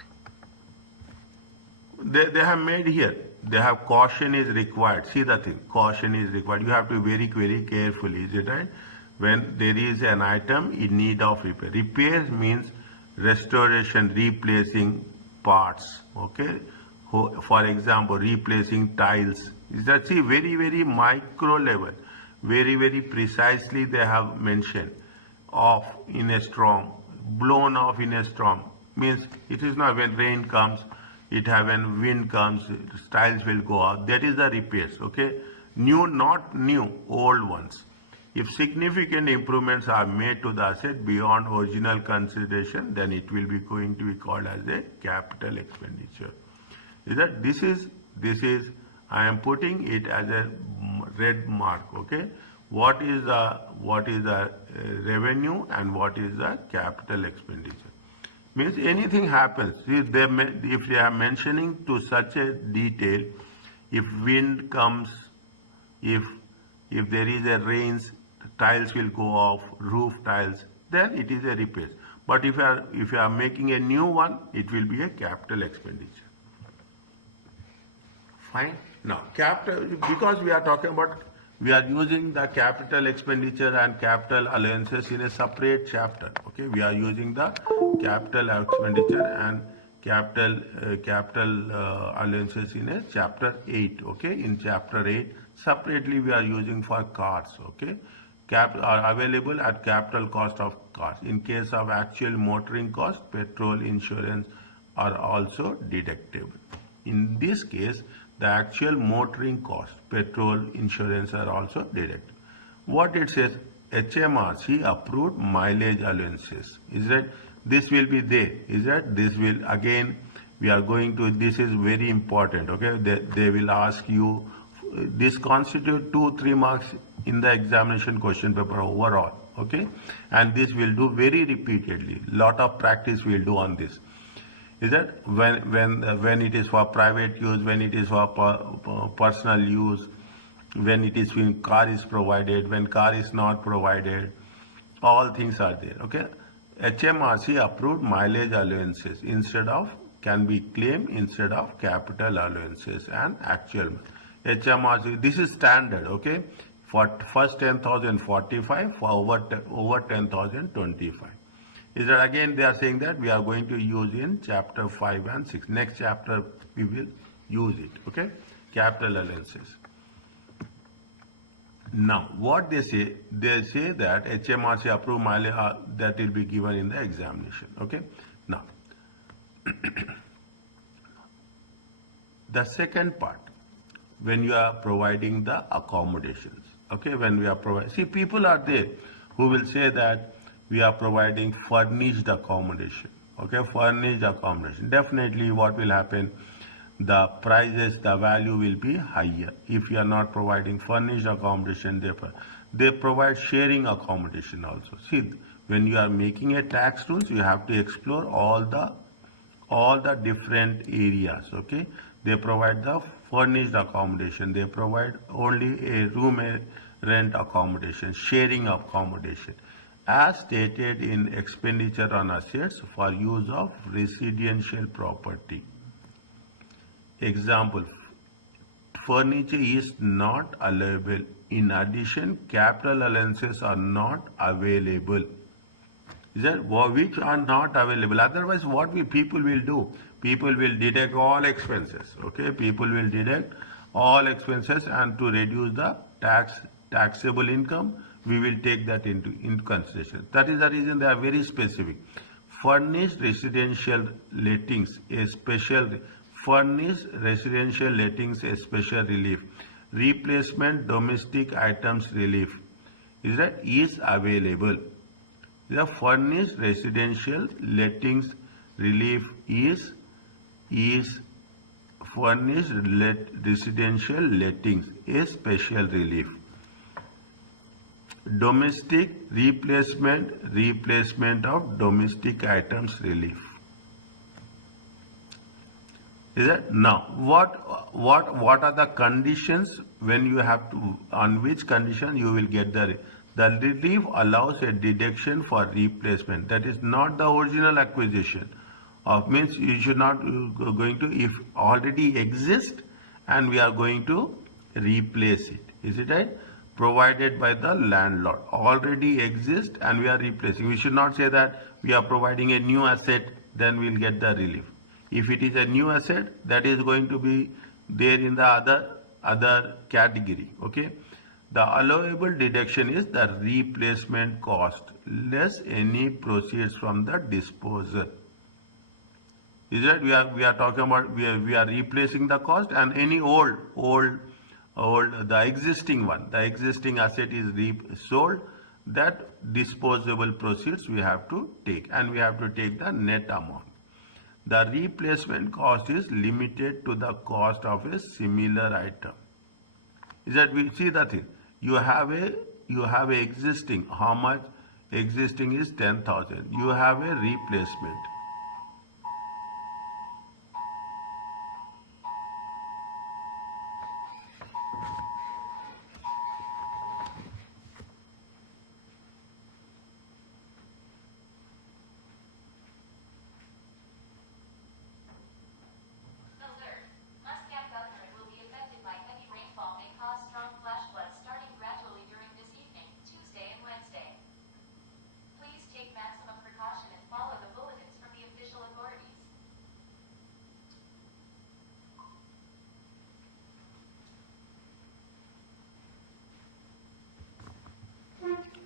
they have made here. They have caution is required. See the thing. Caution is required. You have to very carefully. Is it right? When there is an item in need of repair. Repairs means restoration, replacing parts. Okay. For example, replacing tiles. Is that see very micro level. Very precisely they have mentioned. Off in a storm. Blown off in a storm means it is not when rain comes, it have when wind comes, tiles will go out. That is the repairs. Okay, new, not new, old ones. If significant improvements are made to the asset beyond original consideration, then it will be going to be called as a capital expenditure. Is that this is I am putting it as a red mark. Okay. What is the revenue and what is the capital expenditure? Means anything happens. If they are mentioning to such a detail, if wind comes, if there is a rains, tiles will go off, roof tiles, then it is a repair. But if you are making a new one, it will be a capital expenditure. Fine. Now capital, because we are talking about. We are using the capital expenditure and capital allowances in a separate chapter. Okay, we are using the capital expenditure and capital allowances in a chapter 8. Okay, in chapter 8 separately we are using for cars. Okay, are available at capital cost of cars. In case of actual motoring cost, petrol, insurance are also deductible. In this case, the actual motoring cost, petrol, insurance are also deducted. What it says, HMRC approved mileage allowances. Is that this will be there? Is that this will again we are going to, this is very important, okay? They will ask you, this constitute 2-3 marks in the examination question paper overall, okay? And this will do very repeatedly. Lot of practice we'll do on this. Is that when it is for private use, when it is for personal use, when it is when car is provided, when car is not provided, all things are there, okay? HMRC approved mileage allowances instead of can be claimed instead of capital allowances and actual. HMRC, this is standard, okay? For first 10,000 45, for over 10,000 25. Is that again they are saying that we are going to use in chapter 5 and 6. Next chapter we will use it, okay? Capital allowances. Now, what they say that HMRC approved mileage that will be given in the examination. Okay. Now, the second part, when you are providing the accommodations. Okay, when we are providing, see, people are there who will say that we are providing furnished accommodation. Okay, furnished accommodation. Definitely, what will happen? The prices, the value will be higher. If you are not providing furnished accommodation, they provide sharing accommodation also. See, when you are making a tax rules, you have to explore all the different areas. Okay, they provide the furnished accommodation. They provide only a room rent accommodation, sharing accommodation, as stated in expenditure on assets for use of residential property. Example, furniture is not allowable. In addition, capital allowances are not available. Is that which are not available? Otherwise, what people will do? People will deduct all expenses. Okay, people will deduct all expenses, and to reduce the taxable income, we will take that into consideration. That is the reason they are very specific. Furnished residential lettings, a special furnished residential lettings, a special relief. Replacement domestic items relief is available. The furnished residential lettings relief is furnished residential lettings, a special relief. Domestic replacement of domestic items relief. Is that now what are the conditions when you have to, on which condition you will get the relief allows a deduction for replacement, that is not the original acquisition of, means you should not going to, if already exist and we are going to replace it, is it right? Provided by the landlord, already exist and we are replacing. We should not say that we are providing a new asset, then we'll get the relief. If it is a new asset, that is going to be there in the other category. Okay, the allowable deduction is the replacement cost less any proceeds from the disposal. Is that we are talking about, we are replacing the cost, and any old the existing one, the existing asset is sold, that disposable proceeds we have to take, and we have to take the net amount. The replacement cost is limited to the cost of a similar item. Is that we see the thing? You have a existing, how much existing is 10,000. You have a replacement.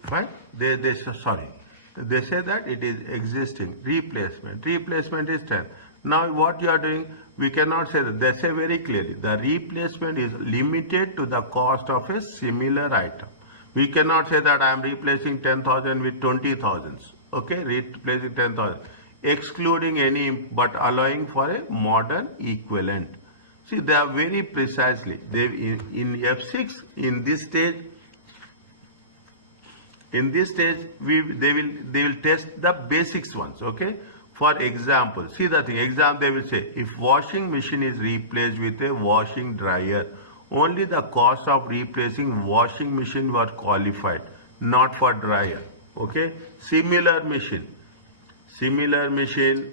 Fine. They say that it is existing. Replacement is 10. Now what you are doing, we cannot say that. They say very clearly the replacement is limited to the cost of a similar item. We cannot say that I am replacing 10,000 with 20,000. Okay, replacing 10,000, excluding any but allowing for a modern equivalent. See, they are very precisely. They in F6 in this stage they will test the basics ones. Okay. For example, see the thing. Example, they will say if washing machine is replaced with a washing dryer, only the cost of replacing washing machine was qualified, not for dryer. Okay. Similar machine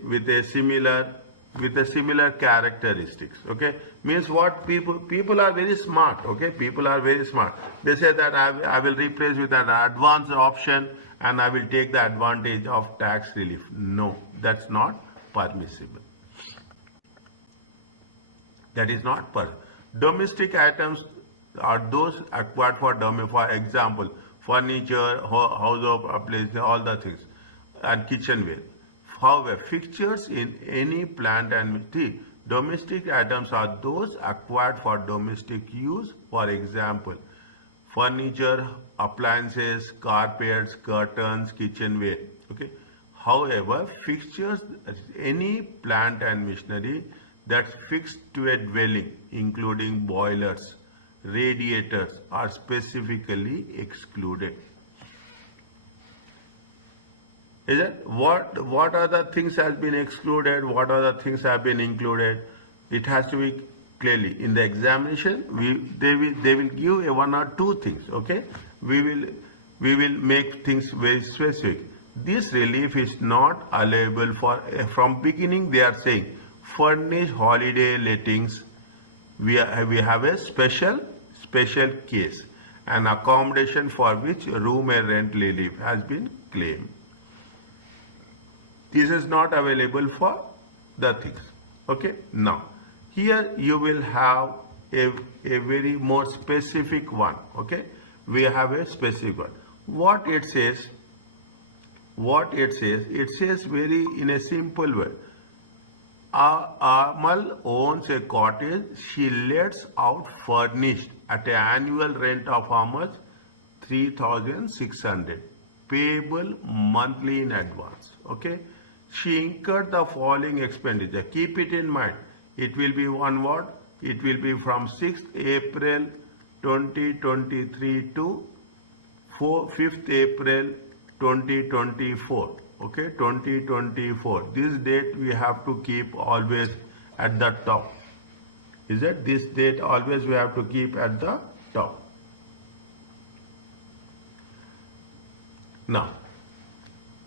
with a similar characteristics. Okay, means what, people are very smart. Okay, people are very smart. They say that I will replace with an advanced option and I will take the advantage of tax relief. No, that's not permissible. That is not per. Domestic items are those acquired for example, furniture, household appliances, all the things, and kitchenware. However, fixtures in any plant and machinery, domestic items are those acquired for domestic use. For example, furniture, appliances, carpets, curtains, kitchenware. Okay. However, fixtures, any plant and machinery that's fixed to a dwelling, including boilers, radiators, are specifically excluded. Is it? What other things has been excluded? What other things have been included? It has to be clearly in the examination. They will give a one or two things. Okay, we will make things very specific. This relief is not allowable for from beginning. They are saying furnished holiday lettings. We have a special case, an accommodation for which room and rent relief has been claimed. This is not available for the things. Okay. Now, here you will have a very more specific one. Okay. We have a specific one. What it says, it says very in a simple way. Amal owns a cottage. She lets out furnished at an annual rent of how much? 3,600, payable monthly in advance. Okay. She incurred the following expenditure. Keep it in mind. It will be one word. It will be from 6th April 2023 to 5th April 2024. Okay, 2024. This date we have to keep always at the top. Is it? This date always we have to keep at the top. Now,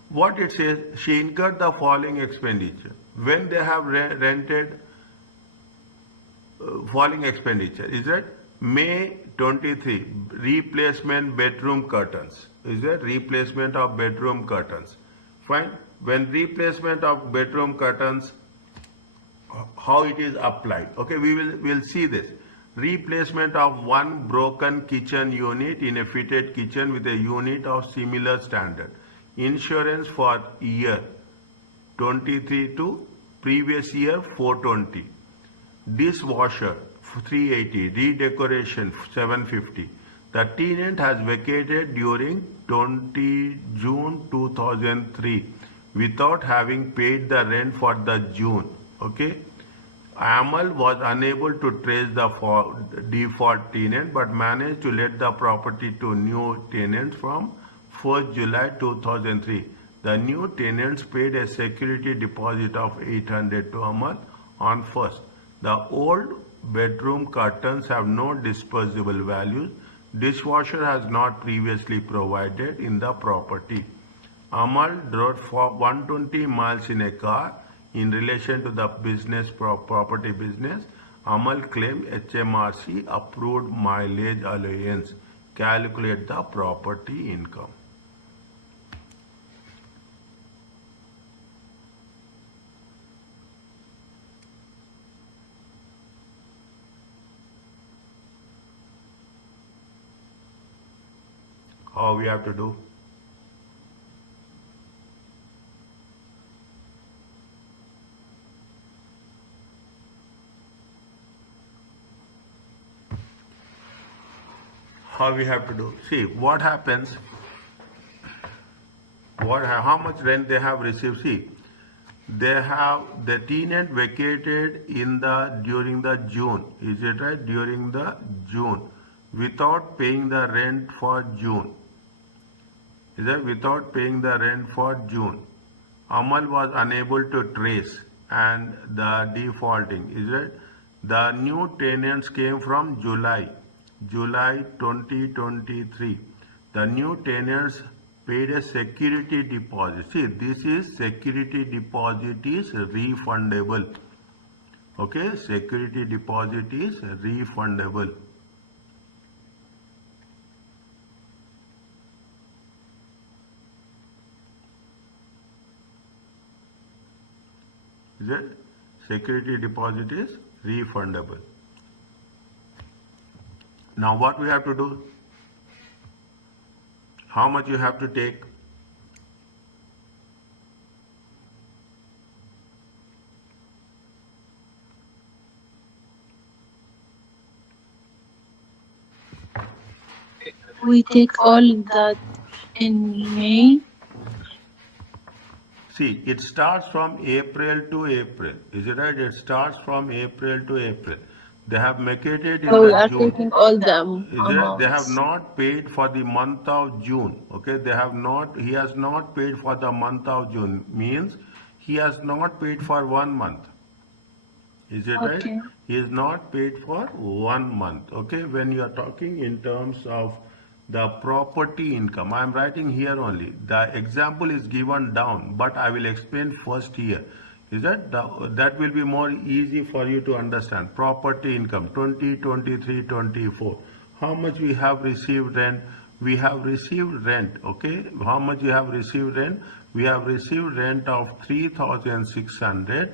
what it says, she incurred the following expenditure. When they have rented, following expenditure, is it? May 23, replacement bedroom curtains. Is it? Replacement of bedroom curtains. Fine. When replacement of bedroom curtains, how it is applied. Okay, we'll see this. Replacement of one broken kitchen unit in a fitted kitchen with a unit of similar standard. Insurance for year 23 to previous year 420. Dishwasher 380. Redecoration 750. The tenant has vacated during 20 June 2003 without having paid the rent for the June. Okay. Amal was unable to trace the default tenant but managed to let the property to new tenants from 1st July 2003. The new tenants paid a security deposit of 800 to Amal on 1st. The old bedroom curtains have no disposable values. Dishwasher has not previously provided in the property. Amal drove for 120 miles in a car in relation to the business property business. Amal claimed HMRC approved mileage allowance. Calculate the property income. How we have to do? how we have to do. See what happens. How much rent they have received. See, they have the tenant vacated during the June. Is it right? During the June, without paying the rent for June. Is that without paying the rent for June? Amal was unable to trace and the defaulting. Is it? The new tenants came from July 2023. The new tenants paid a security deposit. See, this is security deposit is refundable. Okay, security deposit is refundable. Is it? Security deposit is refundable. Now what we have to do? How much you have to take? We take all that in May. See, it starts from April to April. Is it right? It starts from April to April. They have vacated in So we the are June. taking all the Is it? They have amounts. not paid for the month of June. Okay, they have not. He has not paid for the month of June. Means he has not paid for 1 month. Is it right? Okay. He is not paid for 1 month. Okay, when you are talking in terms of the property income, I am writing here only. The example is given down, but I will explain first here. Is that will be more easy for you to understand. Property income 2023 24. How much we have received rent? We have received rent. Okay, how much you have received rent? We have received rent of 3,600.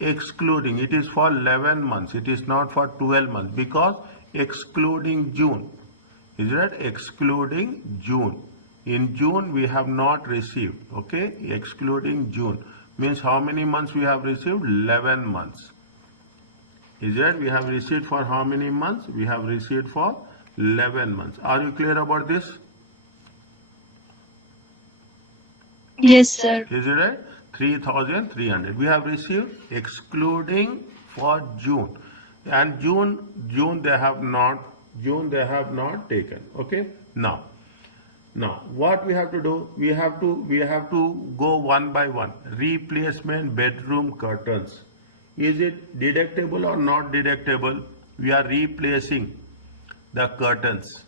Excluding, it is for 11 months, it is not for 12 months, because excluding June. Is that excluding June? In June we have not received. Okay, excluding June means how many months we have received? 11 months. Is that we have received for how many months? We have received for 11 months. Are you clear about this? Yes, sir. Is it right? 3,300 we have received excluding for June, and June they have not taken. Okay, now what we have to do? We have to go one by one. Replacement bedroom curtains. Is it deductible or not deductible? We are replacing the curtains.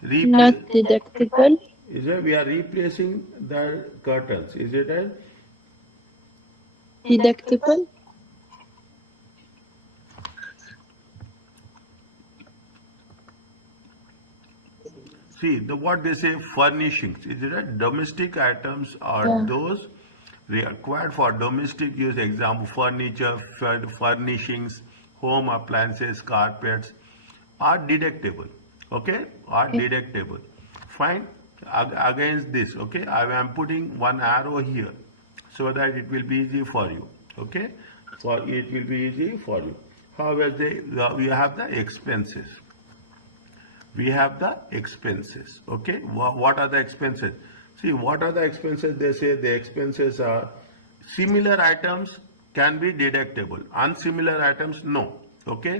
Not deductible. Is it? We are replacing the curtains. Is it a Deductible. see what they say furnishings? Is it a domestic items are Yeah. those required for domestic use? Example: furniture, furnishings, home appliances, carpets are deductible. Okay, are Okay. deductible. Fine. Against this, okay, I am putting one arrow here so that it will be easy for you. Okay, for it will be easy for you. However, we have the expenses. We have the expenses. Okay, what are the expenses? See, what are the expenses? They say the expenses are similar items can be deductible, unsimilar items no. Okay,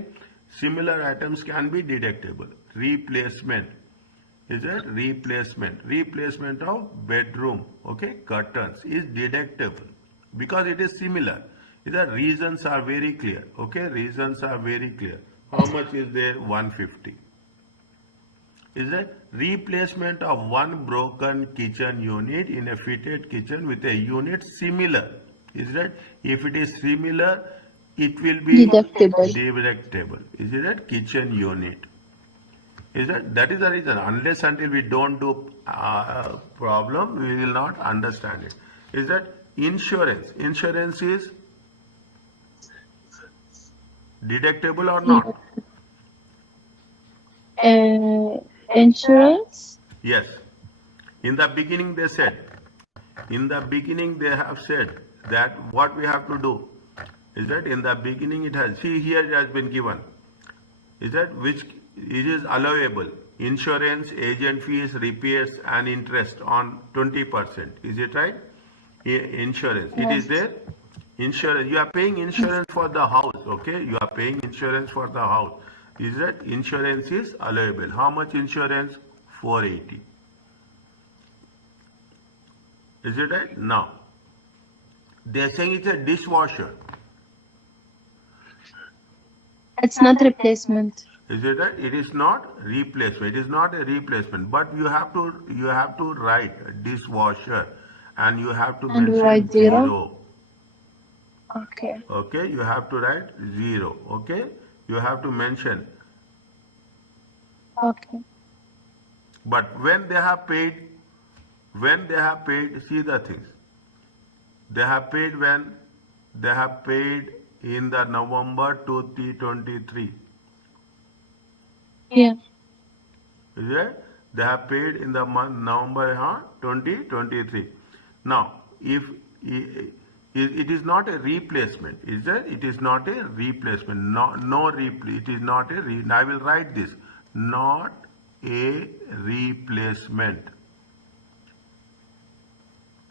similar items can be deductible. Replacement. Is it replacement of bedroom, okay, curtains is deductible because it is similar. The reasons are very clear. Okay, reasons are very clear. How much is there? 150. Is a replacement of one broken kitchen unit in a fitted kitchen with a unit similar. Is that if it is similar, it will be Deductible. deductible. Is it that kitchen unit? Is that is the reason? Unless until we don't do problem, we will not understand it. Is that insurance? Insurance is deductible or not? Insurance. Yes. In the beginning they said. In the beginning they have said that what we have to do is that in the beginning it has. See here it has been given. Is that which it is allowable? Insurance, agent fees, repairs, and interest on 20%. Is it right? Insurance. It is Yes. there. Insurance. You are paying insurance for the house. Okay. You are paying insurance for the house. Is that insurance is allowable? How much insurance? 480. Is it right? Now they are saying it's a dishwasher. It's not replacement. Is it right? It is not replacement. It is not a replacement. But you have to write dishwasher, and you have to And we mention write zero. zero. Okay. Okay, you have to write zero. Okay, you have to mention. Okay. But when they have paid, see the things. They have paid when they have paid in the November 2023. Yeah. Is it? They have paid in the month November 2023. Now, if it is not a replacement, is it? It is not a replacement. It is not a. I will write this. Not a replacement.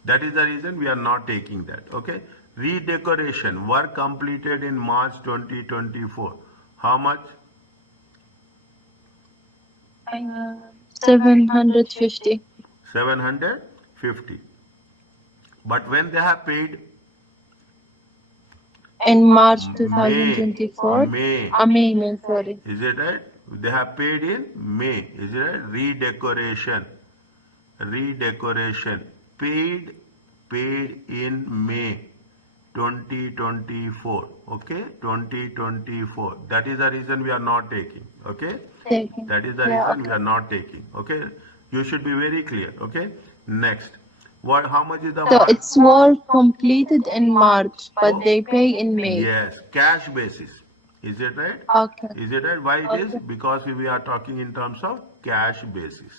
That is the reason we are not taking that. Okay. Redecoration work completed in March 2024. How much? 750. 750. But when they have paid In March May, 2024. May, May, sorry. is it right? They have paid in May, is it right? Redecoration, paid in May 2024, okay? 2024. That is the reason we are not taking, okay? Taking. That is the Yeah, reason we okay. are not taking, okay? You should be very clear, okay? Next, how much is the So it's work completed in March, but they pay in May. Yes, cash basis. Is it right? Okay. Is it right? Why it is? Okay. Because we are talking in terms of cash basis.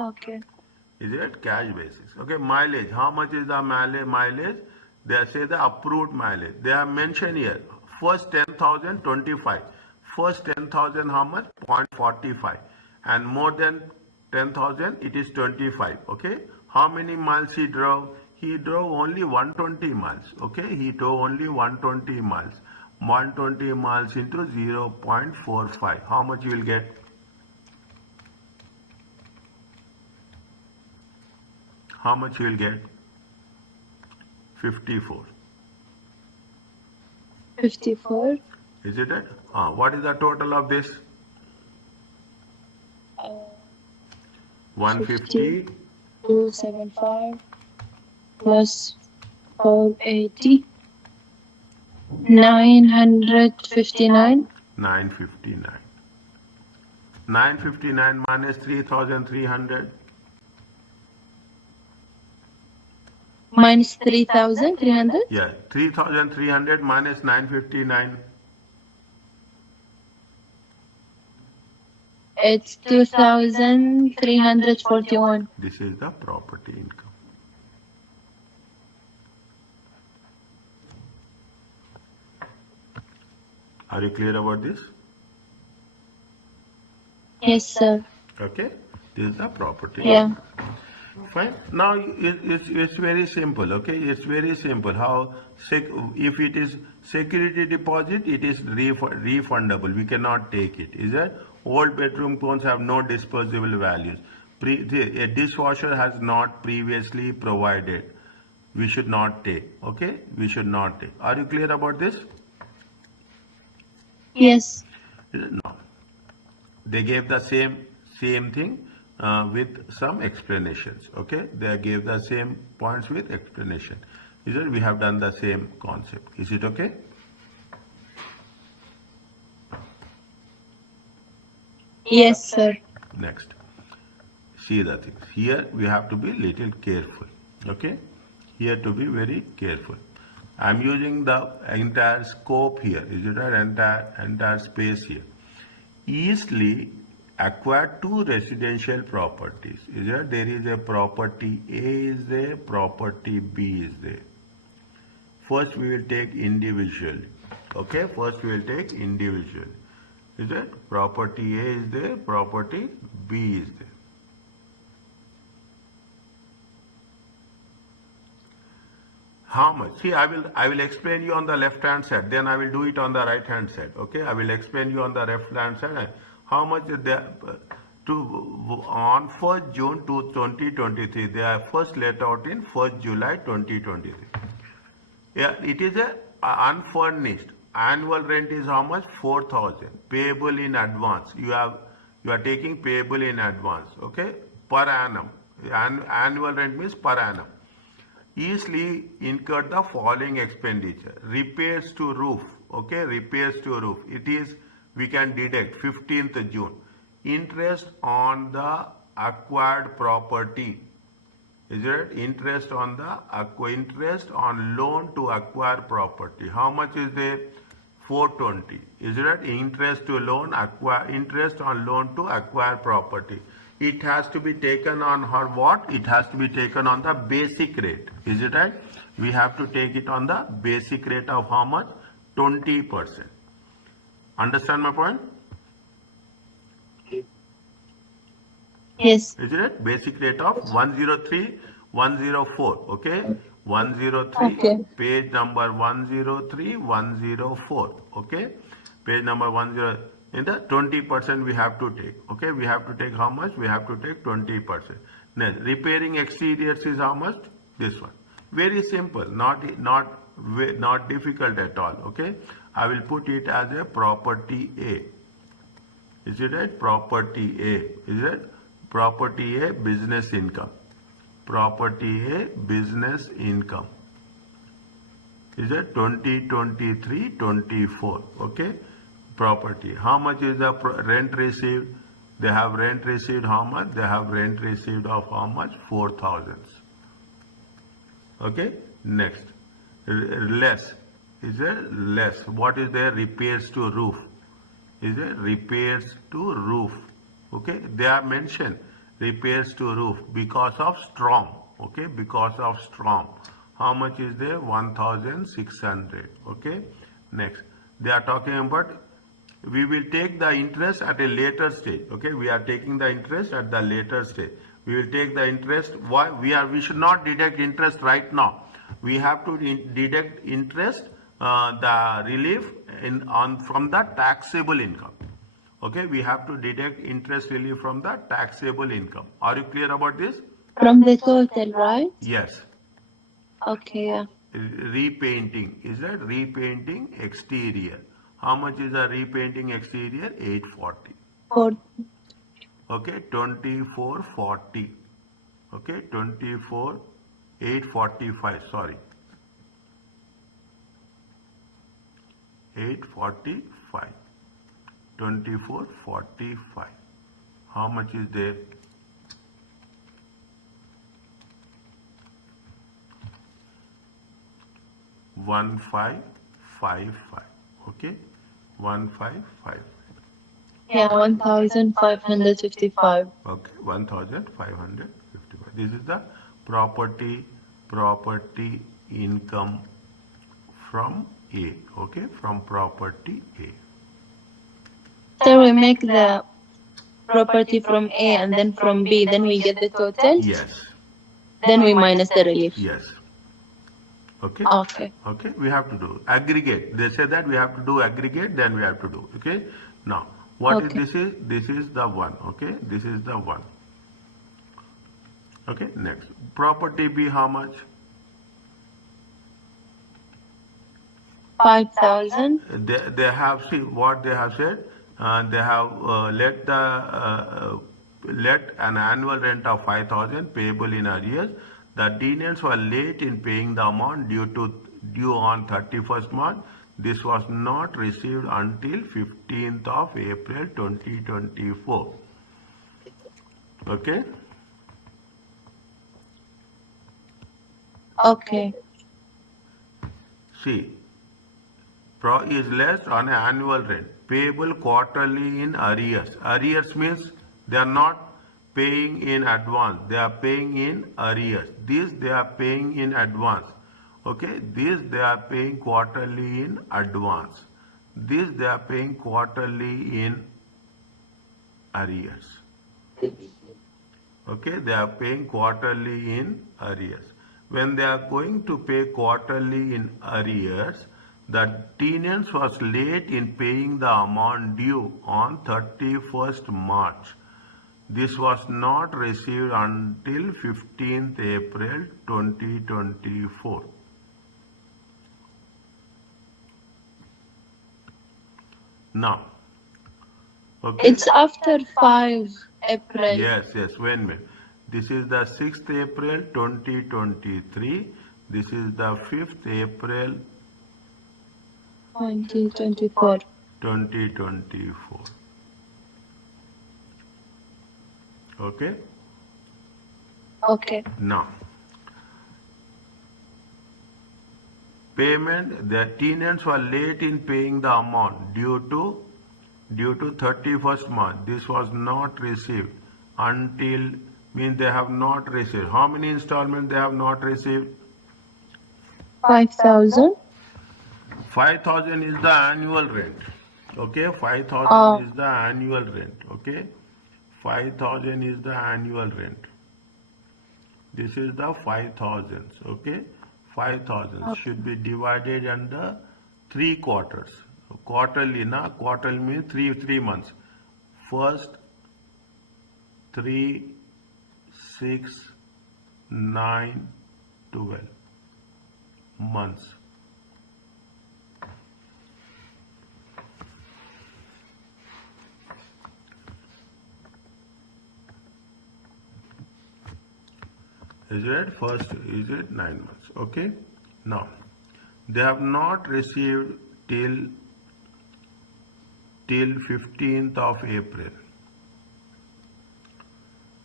Okay. Is it cash basis? Okay, mileage. How much is the mileage? They say the approved mileage. They have mentioned here. First 10,000, 25. First 10,000, how much? 0.45. And more than 10,000, it is 25. Okay. How many miles he drove? He drove only 120 miles. Okay. He drove only 120 miles. 120 miles into 0.45. How much you will get? How much you will get? 54. 54. Is it it? What is the total of this? 150. 275 plus 480. 959. 959. 959 minus 3,300. Minus 3,300. Yeah, 3,300 minus 959. It's 2,341. This is the property income. Are you clear about this? Yes, sir. Okay, this is the property. Yeah. Fine. Now it's very simple. Okay, it's very simple. If it is security deposit, it is refundable. We cannot take it. Is that old bedroom phones have no disposable values. A dishwasher has not previously provided. We should not take. Okay, we should not take. Are you clear about this? Yes. No. They gave the same thing with some explanations. Okay, they gave the same points with explanation. Is it? We have done the same concept. Is it okay? Yes, sir. Next, see the things. Here we have to be little careful. Okay, here to be very careful. I'm using the entire scope here. Is it right? Entire space here. Easily acquired two residential properties. Is there? There is a property A is there, property B is there. First we will take individually. Okay, first we will take individually. Is it? Property A is there, property B is there. How much? See, I will explain you on the left hand side. Then I will do it on the right hand side. Okay, I will explain you on the left hand side. How much is there to on 1st June 2023? They are first let out in 1st July 2023. Yeah, it is a unfurnished. Annual rent is how much? 4,000. Payable in advance. You are taking payable in advance. Okay, per annum. Annual rent means per annum. Easily incurred the following expenditure: repairs to roof. Okay, repairs to roof. It is, we can deduct 15th June. Interest on the acquired property. Is it? Interest on loan to acquire property. How much is there? 420. Is it? Interest on loan to acquire property. It has to be taken on her what? It has to be taken on the basic rate. Is it right? We have to take it on the basic rate of how much? 20%. Understand my point? Yes. Is it? Basic rate of 103, 104. Okay? 103, Okay. page number 103, 104. Okay? Page number 10. In the 20% we have to take. Okay? We have to take how much? We have to take 20%. Next, repairing exteriors is how much? This one. Very simple. Not difficult at all. Okay? I will put it as a property A. Is it right? Property A. Is it? Property A, business income. Property A, business income. Is it 2023, 24? Okay. Property. How much is the rent received? They have rent received how much? They have rent received of how much? 4,000. Okay. Next. Less. Is it less? What is there? Repairs to roof. Is it? Repairs to roof. Okay. They are mentioned. Repairs to roof because of storm. Okay. Because of storm. How much is there? 1,600. Okay. Next. They are talking about, we will take the interest at a later stage. Okay, we are taking the interest at the later stage. We will take the interest. Why? We should not deduct interest right now. We have to deduct interest, the relief from the taxable income. Okay, we have to deduct interest relief from the taxable income. Are you clear about this? From the total, right? Yes. Okay, yeah. Repainting. Is that repainting exterior? How much is a repainting exterior? 840. Okay, 2440. Okay, 845. Sorry, 845. 2445. How much is there? One five five five. Okay, 1555. Yeah, 1,555. Okay, 1,555. This is the property income from A. Okay, from property A. So we make the property from A and then from B, then we get the total. Yes. Then we minus the relief. Yes. Okay. Okay. Okay. We have to do aggregate. They say that we have to do aggregate. Then we have to do. Okay. Now, what is this? This is the one. Okay. This is the one. Okay. Next, property B. How much? 5,000. They have, see what they have said. They have let an annual rent of 5,000 payable in arrears. The tenants were late in paying the amount due on 31st March. This was not received until 15th of April 2024. Okay. Okay. See, is less on an annual rent payable quarterly in arrears. Arrears means they are not paying in advance, they are paying in arrears. This they are paying in advance. Okay, this they are paying quarterly in advance. This they are paying quarterly in arrears. Okay, they are paying quarterly in arrears. When they are going to pay quarterly in arrears, the tenants was late in paying the amount due on 31st March. This was not received until 15th April 2024. Now, okay. It's after 5 April Yes, wait a minute. This is the 6th April 2023. This is the 5th April 2024. 2024. Okay? Okay. Now, payment, the tenants were late in paying the amount due to 31st March. This was not received until, means they have not received. How many installments they have not received? 5,000. 5,000 is the annual rent. Okay, 5,000 Oh, is the annual rent. Okay, 5,000 is the annual rent. This is the 5,000. Okay, 5,000 okay. should be divided under 3 quarters. Quarterly, na quarterly means three months. First 3, 6, 9, 12 months. Is it first? Is it 9 months? Okay. Now they have not received till 15th of April.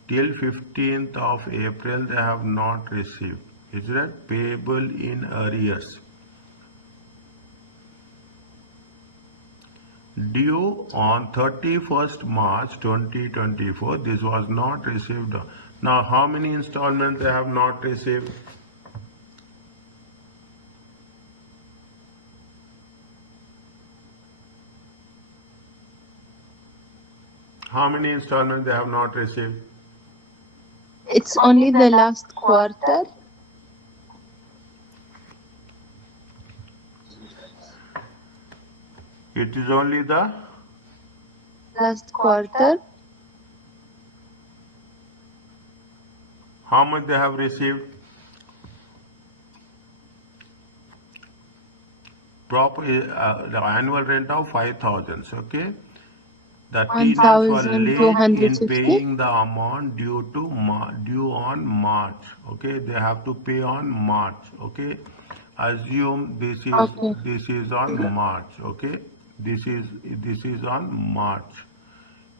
Till 15th of April they have not received. Is it payable in arrears? Due on 31st March 2024. This was not received. Now how many installments they have not received? How many installments they have not received? It's only the last quarter. It is only the Last quarter. how much they have received? Proper the annual rent of 5,000. Okay. The tenants were late in 1,250. paying the amount due on March. Okay, they have to pay on March. Okay, assume Okay. this is on March. Okay, this is on March.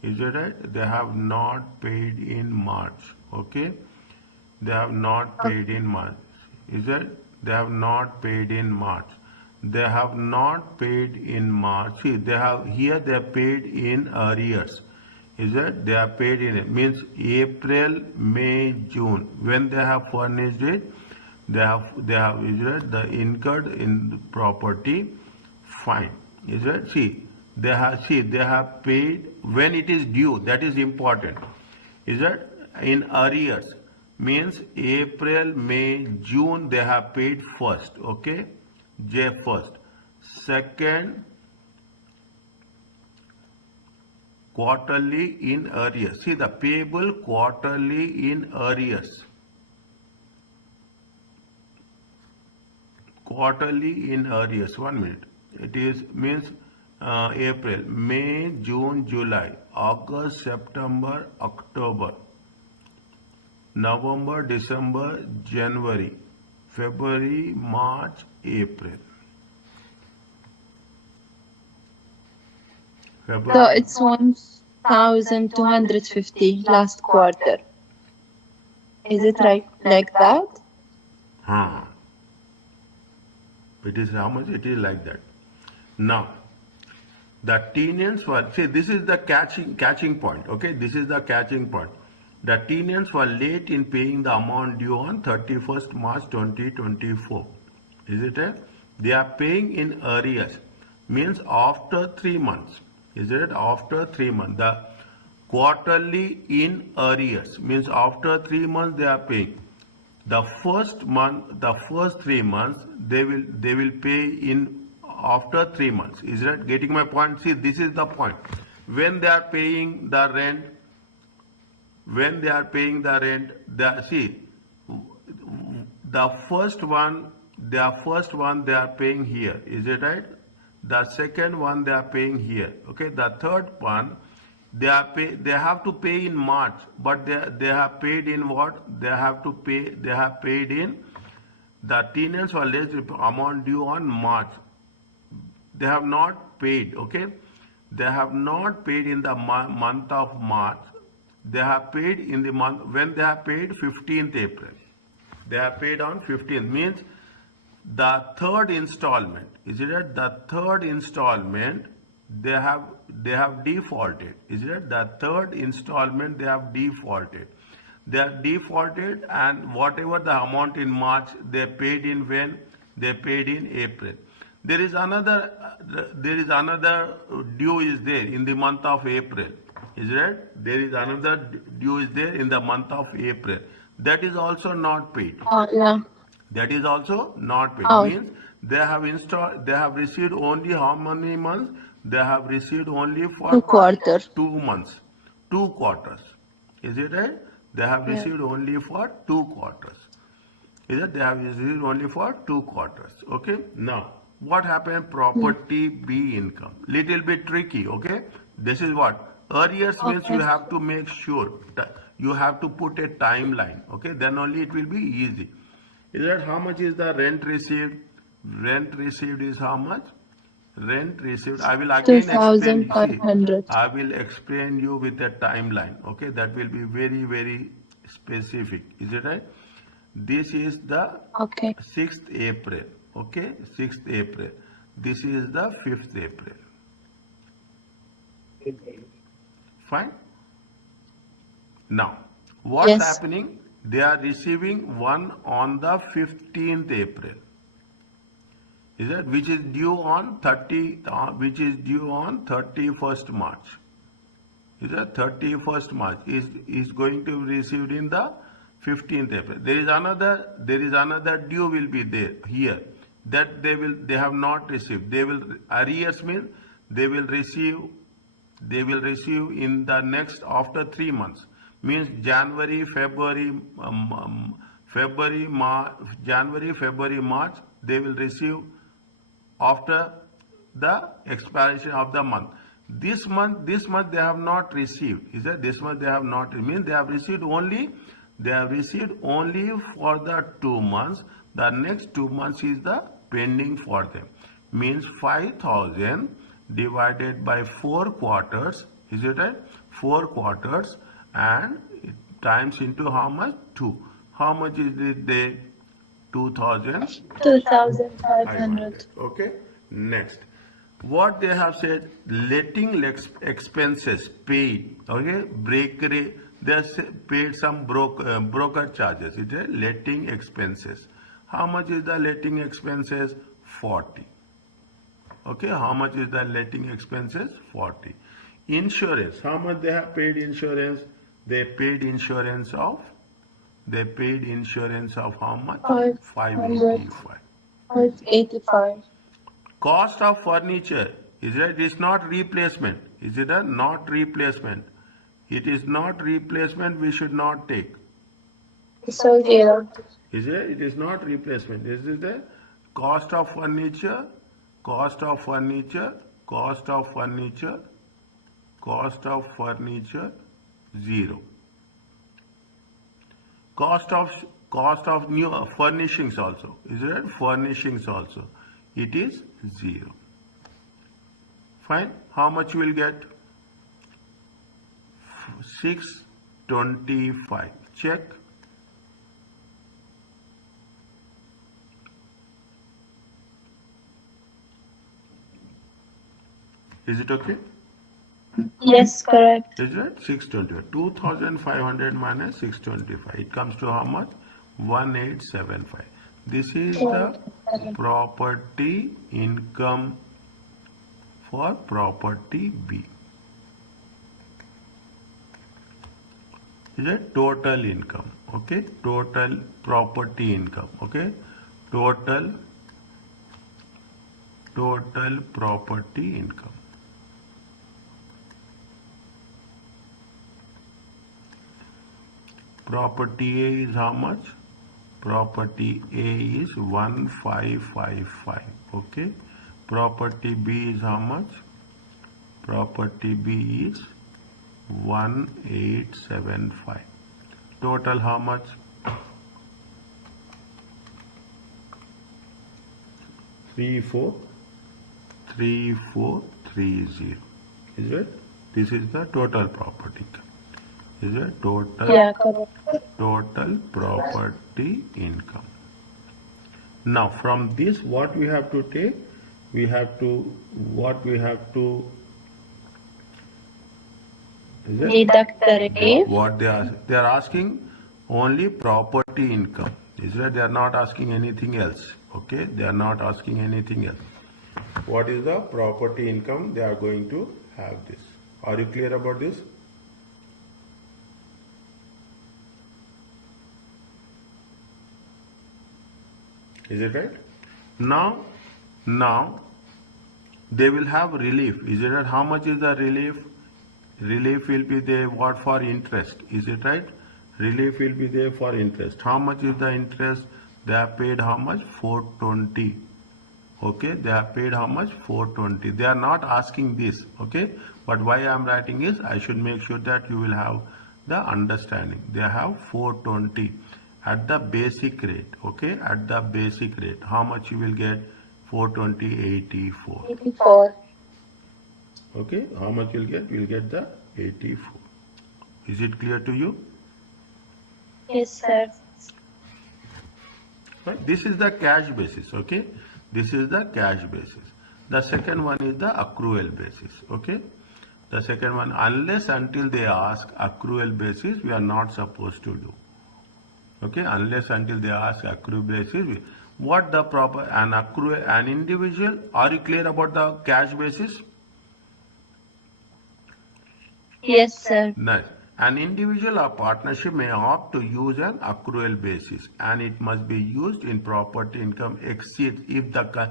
Is it right? They have not paid in March. Okay, they have not paid in March. Is it? They have not paid in March. They have not paid in March. See, they have here they are paid in arrears. Is it? They are paid in it. Means April, May, June. When they have furnished it, they have is it the incurred in the property. Fine. Is it? See they have paid when it is due. That is important. Is it? In arrears means April, May, June they have paid first. Okay, J first. Second, quarterly in arrears. See the payable quarterly in arrears. Quarterly in arrears. 1 minute. It is means April, May, June, July, August, September, October, November, December, January, February, March, April. So February. it's 1,250 last quarter. Is it right like that? Huh. It is how much? It is like that. Now, the tenants were, see, this is the catching point. Okay, this is the catching point. The tenants were late in paying the amount due on 31st March 2024. Is it? They are paying in arrears. means after 3 months. Is it after 3 months? The quarterly in arrears means after 3 months they are paying. The first month, the first 3 months, they will pay in after 3 months. Is that getting my point? See, this is the point. When they are paying the rent, when they are paying the rent, see, the first one they are paying here. Is it right? The second one they are paying here. Okay. The third one they have to pay in March, but they have paid in what? They have paid in the tenants or less amount due on March. They have not paid. Okay. They have not paid in the month of March. They have paid in the month when they have paid 15th April. They have paid on 15th, means the third installment. Is it right? The third installment they have defaulted. Is it right? The third installment they have defaulted. They are defaulted, and whatever the amount in March they paid in when? They paid in April. There is another due is there in the month of April. Is it right? There is another due is there in the month of April. That is also not paid. Yeah. That is also not paid. Oh. Means they have received only how many months? They have received only for 2 quarters. 2 months, 2 quarters. Is it right? They have Yeah. received only for 2 quarters. Is it? They have received only for 2 quarters. Okay. Now, what happened? Property B income. Little bit tricky. Okay. This is what arrears means. Okay. You have to make sure that you have to put a timeline. Okay. Then only it will be easy. Is that how much is the rent received? Rent received is how much? Rent received. I will again explain. See, 2,500. I will explain you with a timeline. Okay, that will be very, very specific. Is it right? This is the Okay. 6th April. Okay, 6th April. This is the 5th April. Fine. Now, what's Yes. happening? They are receiving one on the 15th April. Is that which is due on 31st March. Is that 31st March is going to be received in the 15th April. There is another due will be there here that they have not received. They will arrears mean they will receive in the next after 3 months. Means January, February, March, they will receive after the expiration of the month. This month they have not received. Is that this month they have not? Means they have received only for the 2 months. The next 2 months is the pending for them. Means 5,000 divided by 4 quarters. Is it right? 4 quarters. And times into how much? 2. How much is it there? 2,000. 2,500. Okay. Next, what they have said, letting expenses paid. Okay, breakery. They have paid some broker charges. Is it letting expenses? How much is the letting expenses? 40. Okay, how much is the letting expenses? 40. Insurance. How much they have paid insurance? They paid insurance of how much? 585. 585. Cost of furniture. Is it? It's not replacement. Is it a not replacement? It is not replacement. We should not take. So 0. Is it? It is not replacement. This is the cost of furniture. Cost of furniture. Cost of furniture. Cost of furniture. 0. Cost of new furnishings also. Is it? Furnishings also. It is 0. Fine. How much you will get? 625. Check. Is it okay? Yes, correct. Is it? 625. 2,500 minus 625. It comes to how much? 1875. This is the property income for property B. Is a total income, okay? Total property income, okay? Total property income. Property A is how much? Property A is 1555, okay? Property B is how much? Property B is 1875. Total how much? 3430. Is it? This is the total property. Is it total? Yeah, correct. Total property income. Now from this, what we have to take? We have to is it? Deduct the relief. What they are asking only property income. Is that they are not asking anything else? Okay, they are not asking anything else. What is the property income? They are going to have this. Are you clear about this? Is it right? Now they will have relief. Is it right? How much is the relief? Relief will be there what for interest? Is it right? Relief will be there for interest. How much is the interest? They have paid how much? 420. Okay, they have paid how much? 420. They are not asking this. Okay, but why I am writing is I should make sure that you will have the understanding. They have 420 at the basic rate. Okay, at the basic rate. How much you will get? 420, 84. 84. Okay, how much you'll get? You'll get the 84. Is it clear to you? Yes, sir. Right? This is the cash basis. Okay, this is the cash basis. The second one is the accrual basis. Okay, the second one, unless until they ask accrual basis, we are not supposed to do. Okay, unless until they ask accrual basis, what the proper an individual. Are you clear about the cash basis? Yes, sir. Nice. An individual or partnership may opt to use an accrual basis, and it must be used in property income exceeds if the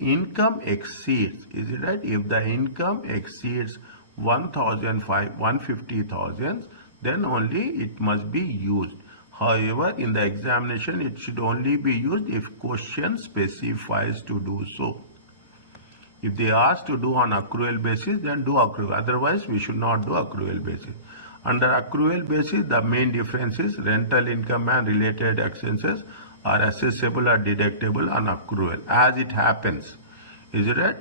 income exceeds. Is it right? If the income exceeds 150,000, then only it must be used. However, in the examination, it should only be used if question specifies to do so. If they ask to do on accrual basis, then do accrual. Otherwise, we should not do accrual basis. Under accrual basis, the main difference is rental income and related expenses are assessable or deductible on accrual as it happens. Is it right?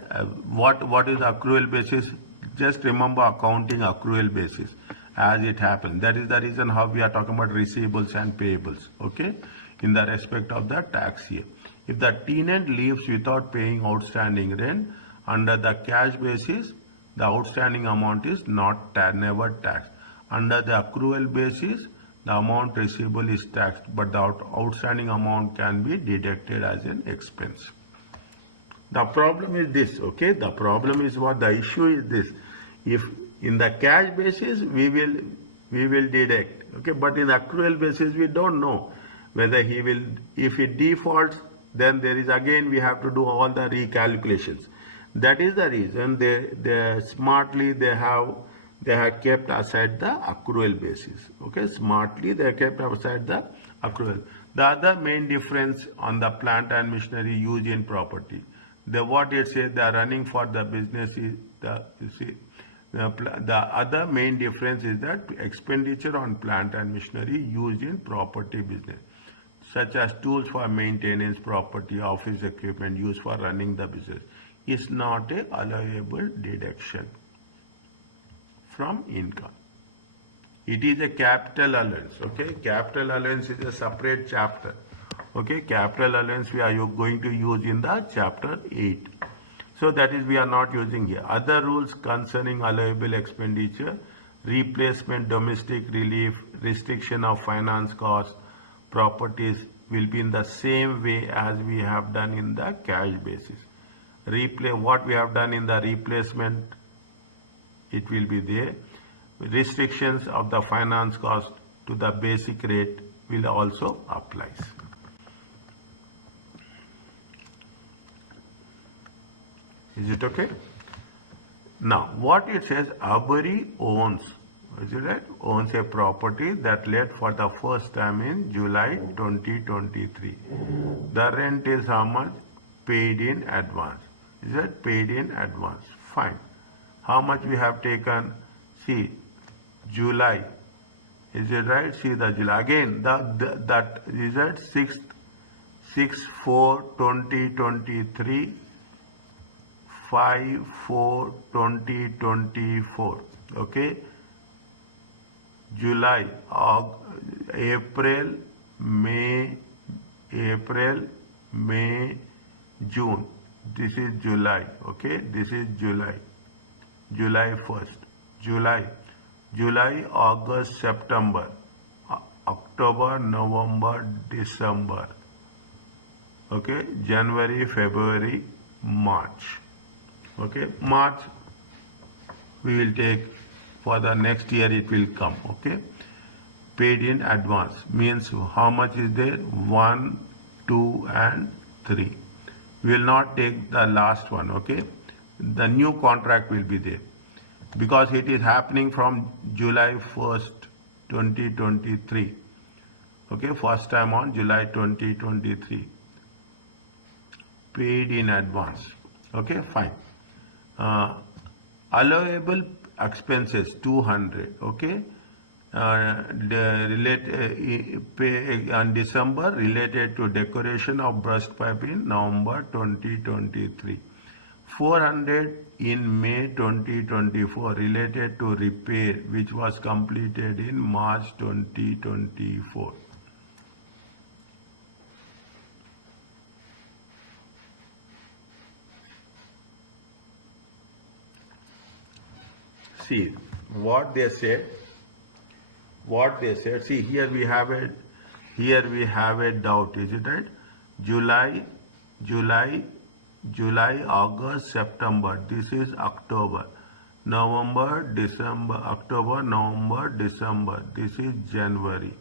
What is accrual basis? Just remember accounting accrual basis as it happens. That is the reason how we are talking about receivables and payables. Okay, in the respect of the tax year. If the tenant leaves without paying outstanding rent, under the cash basis, the outstanding amount is never taxed. Under the accrual basis, the amount receivable is taxed, but the outstanding amount can be deducted as an expense. The problem is this, okay? The problem is what the issue is this. If in the cash basis, we will deduct, okay? But in accrual basis, we don't know whether he will, if he defaults, then there is again, we have to do all the recalculations. That is the reason they smartly they have kept aside the accrual basis. Okay, smartly they kept aside the accrual. The other main difference on the plant and machinery used in property. What it says they are running for the business is the other main difference is that expenditure on plant and machinery used in property business, such as tools for maintenance, property, office equipment used for running the business, is not a allowable deduction from income. It is a capital allowance. Okay, capital allowance is a separate chapter. Okay, capital allowance we are going to use in the chapter 8. So that is we are not using here. Other rules concerning allowable expenditure, replacement, domestic relief, restriction of finance costs, properties will be in the same way as we have done in the cash basis. what we have done in the replacement, it will be there. Restrictions of the finance cost to the basic rate will also apply. Is it okay? Now, what it says, Abari owns, is it right? Owns a property that let for the first time in July 2023. The rent is how much? Paid in advance. Is it paid in advance? Fine. How much we have taken? See, July. Is it right? See the July. Again, that is at 6/4/2023. 5/4/2024. Okay. July, April, May, June. This is July. Okay. This is July. July 1st. July, August, September, October, November, December. Okay. January, February, March. Okay, March we will take for the next year, it will come. Okay, paid in advance means how much is there? 1, 2 and 3. We will not take the last one. Okay, the new contract will be there because it is happening from July 1st 2023. Okay, first time on July 2023, paid in advance. Okay, fine. Allowable expenses 200. Okay, pay on December related to decoration of burst pipe in November 2023. 400 in May 2024 related to repair which was completed in March 2024. See what they said. See, here we have a doubt. Is it right? July, August, September. This is October. November, December. October, November, December. This is January.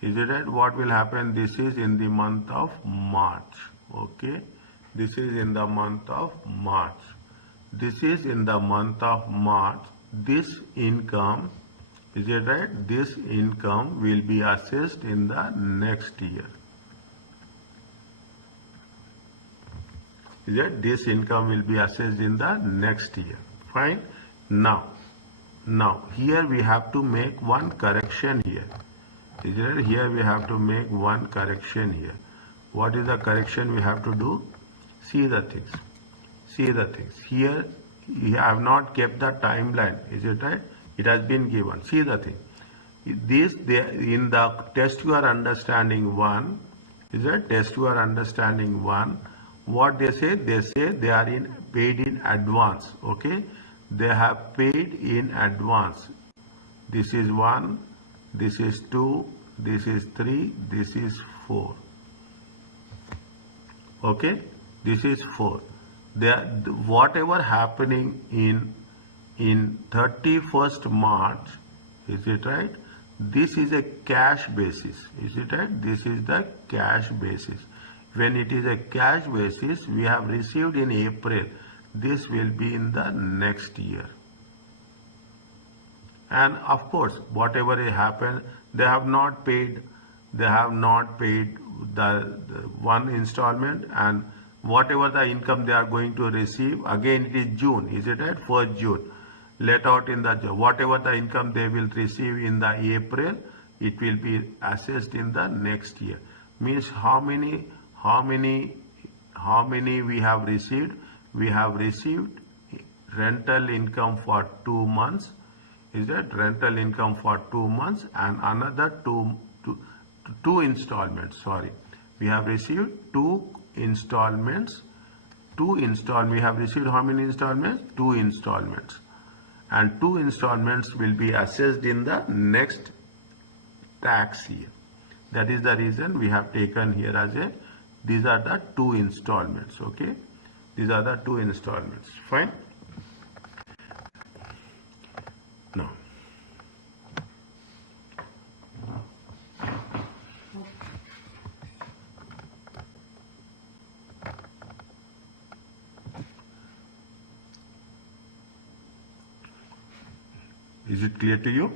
Is it right? What will happen? This is in the month of March. Okay. This is in the month of March. This is in the month of March. This income, is it right? This income will be assessed in the next year. Is it? This income will be assessed in the next year. Fine. Now here we have to make one correction here. Is it right? Here we have to make one correction here. What is the correction we have to do? See the things. Here you have not kept the timeline. Is it right? It has been given. See the thing. This in the test you are understanding 1. Is it test you are understanding 1? What they say? They say they are paid in advance. Okay, they have paid in advance. This is 1. This is 2. This is 3. This is 4. Okay, this is 4. Whatever happening in 31st March, is it right? This is a cash basis. Is it right? This is the cash basis. When it is a cash basis, we have received in April. This will be in the next year. And of course, whatever happened, they have not paid the one installment, and whatever the income they are going to receive, again it is June. Is it right? 1st June. Let out in the whatever the income they will receive in the April, it will be assessed in the next year. Means how many we have received? We have received rental income for 2 months. Is that rental income for 2 months and another two installments? Sorry, we have received 2 installments. We have received how many installments? 2 installments. And 2 installments will be assessed in the next tax year. That is the reason we have taken here as these are the 2 installments. Okay, These are the two installments. Fine. Now, is it clear to you?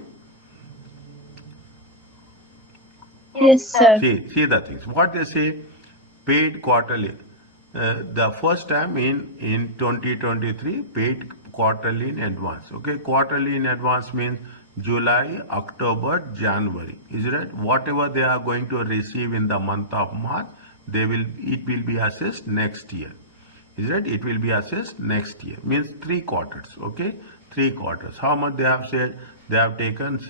Yes, sir. See the things. What they say, paid quarterly. The first time in 2023, paid quarterly in advance. Okay, quarterly in advance means July, October, January. Is it right? Whatever they are going to receive in the month of March, it will be assessed next year. Is it? It will be assessed next year. Means 3 quarters. Okay, 3 quarters. How much they have said? They have taken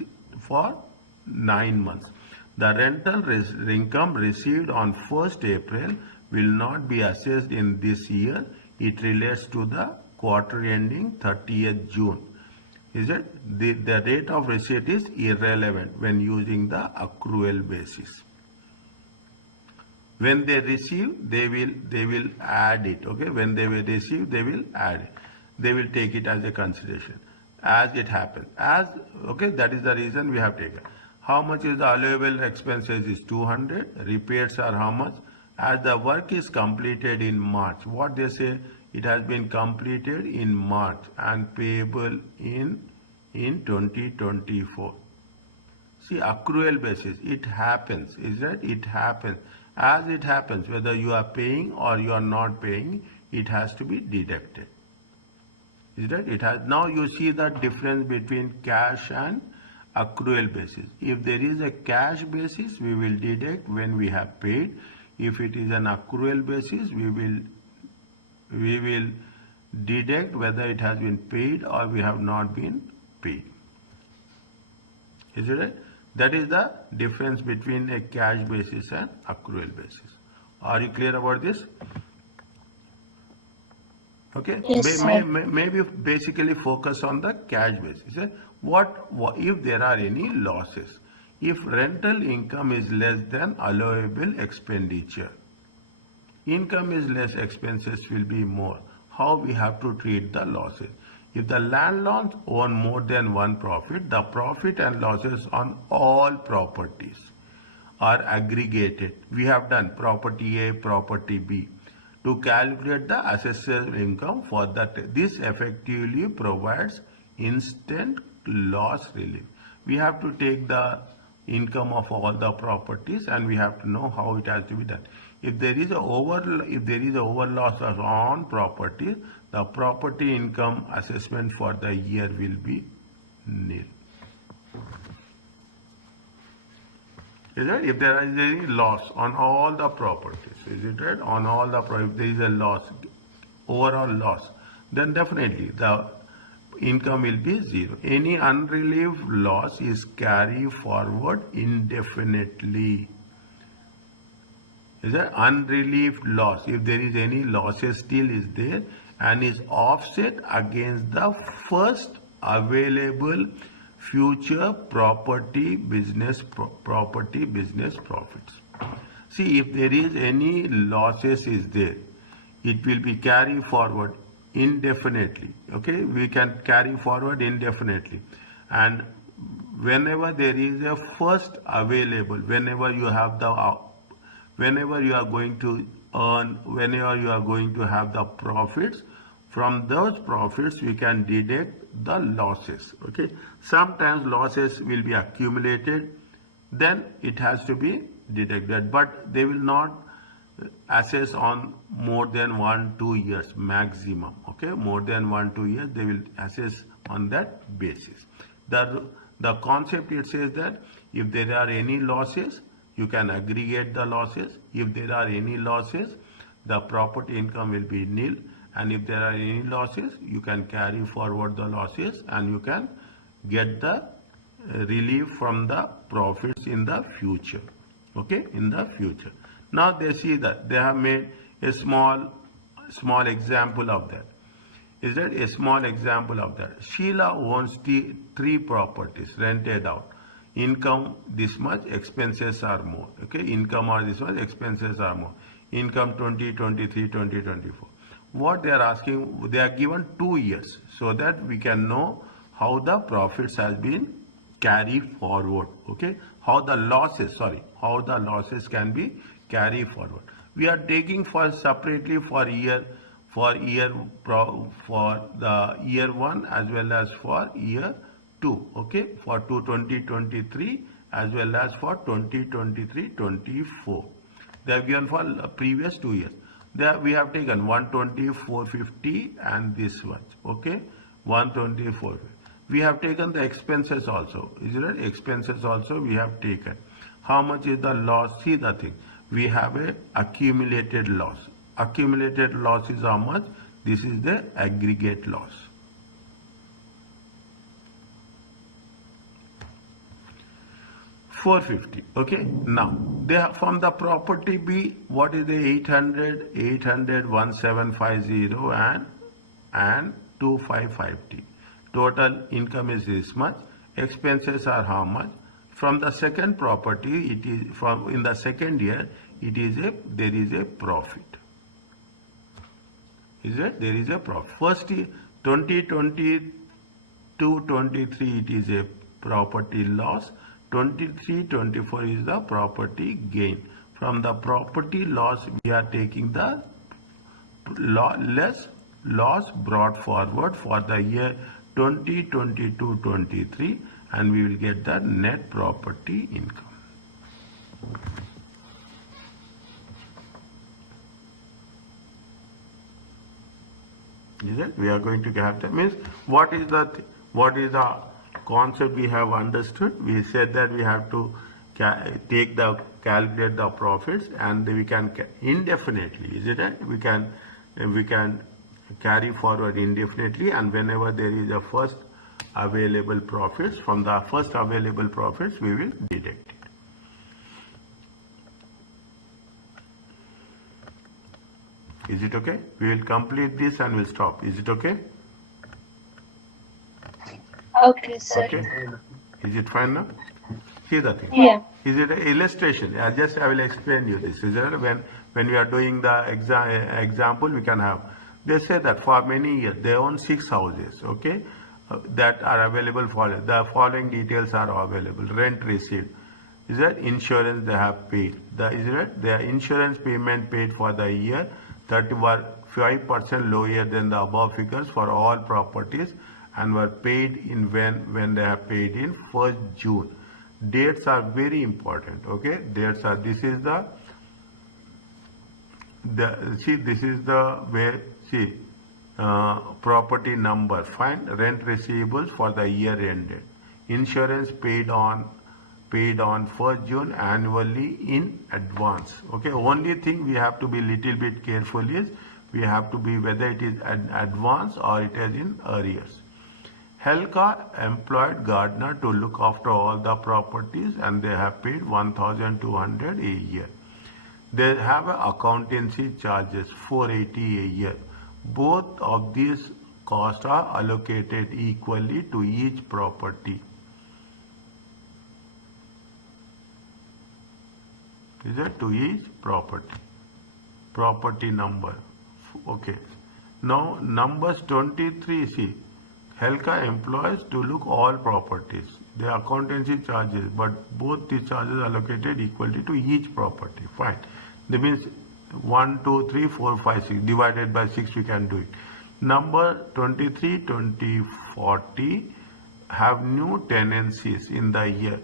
for 9 months. The rental income received on 1st April will not be assessed in this year. It relates to the quarter ending 30th June. Is it? The rate of receipt is irrelevant when using the accrual basis. When they receive, they will add it. Okay, when they will receive, they will add it. They will take it as a consideration as it happens. Okay, that is the reason we have taken. How much is the allowable expenses is 200. Repairs are how much? As the work is completed in March. What they say, it has been completed in March and payable in 2024. See, accrual basis, it happens. Is that? It happens. As it happens, whether you are paying or you are not paying, it has to be deducted. Is that? It has. Now you see the difference between cash and accrual basis. If there is a cash basis, we will deduct when we have paid. If it is an accrual basis, we will deduct whether it has been paid or we have not been paid. Is it right? That is the difference between a cash basis and accrual basis. Are you clear about this? Okay. Yes, sir. Maybe basically focus on the cash basis. What if there are any losses? If rental income is less than allowable expenditure, income is less, expenses will be more. How we have to treat the losses? If the landlords own more than one profit, the profit and losses on all properties are aggregated. We have done property A, property B to calculate the assessed income for that. This effectively provides instant loss relief. We have to take the income of all the properties and we have to know how it has to be done. If there is a overloss on property, the property income assessment for the year will be nil. Is it? If there is any loss on all the properties, is it right? On all the properties, if there is a loss, overall loss, then definitely the income will be zero. Any unrelieved loss is carried forward indefinitely. Is that unrelieved loss? If there is any losses still is there and is offset against the first available future property business profits. See, if there is any losses is there, it will be carried forward indefinitely. Okay, we can carry forward indefinitely, and whenever there is a first available, whenever you are going to earn, whenever you are going to have the profits, from those profits we can deduct the losses. Okay, sometimes losses will be accumulated, then it has to be deducted, but they will not assess on more than 1-2 years maximum. Okay, more than 1-2 years they will assess on that basis. The concept, it says that if there are any losses, you can aggregate the losses. If there are any losses, the property income will be nil, and if there are any losses, you can carry forward the losses and you can get the relief from the profits in the future. Okay, in the future. Now they see that they have made a small example of that. Is that a small example of that? Sheila owns 3 properties rented out. Income this much, expenses are more. Okay, income are this much, expenses are more. Income 2023, 2024. what they are asking, they are given 2 years so that we can know how the profits has been carried forward. Okay, how the losses can be carried forward. We are taking for separately for the year 1 as well as for year 2. Okay, for 2023 as well as for 2023-24. They have given for previous 2 years. There we have taken 120, 450 and this much. Okay, 124. We have taken the expenses also. Is it? Expenses also we have taken. How much is the loss? See the thing. We have a accumulated loss. Accumulated loss is how much? This is the aggregate loss. 450. Okay, now they are from the property B. What is the 800, 1750 and 2550. Total income is this much. Expenses are how much? From the second property, it is from in the second year, there is a profit. Is it? There is a profit. First year, 2022-23, it is a property loss. 23-24 is the property gain. From the property loss, we are taking the less loss brought forward for the year 2022-23, and we will get the net property income. Is it? We are going to have that. Means what is the concept we have understood? We said that we have to calculate the profits, and we can indefinitely. Is it? We can carry forward indefinitely, and whenever there is a first available profits, from the first available profits we will deduct it. Is it okay? We will complete this and we'll stop. Is it okay? Okay, sir. Okay. Is it fine now? See the thing. Yeah. Is it an illustration? I will explain you this. Is it when we are doing the example, we can have. They say that for many years they own 6 houses. Okay, that are available for the following details are available. Rent received. Is that insurance they have paid? Their insurance payment paid for the year 35% lower than the above figures for all properties, and were paid in when they have paid in 1st June. Dates are very important. Okay, dates are, this is the this is the way, property number, find rent receivables for the year ended, insurance paid on 1st June annually in advance. Okay, only thing we have to be little bit careful is we have to be whether it is an advance or it is in arrears. Helka employed gardener to look after all the properties, and they have paid 1,200 a year. They have accountancy charges 480 a year. Both of these costs are allocated equally to each property. Is it to each property number? Okay. Now numbers 23. See, Helka employs to look all properties. The accountancy charges, but both the charges are allocated equally to each property. Fine. That means 1, 2, 3, 4, 5, 6 divided by 6 we can do it. Number 23, 20, 40 have new tenancies in the year.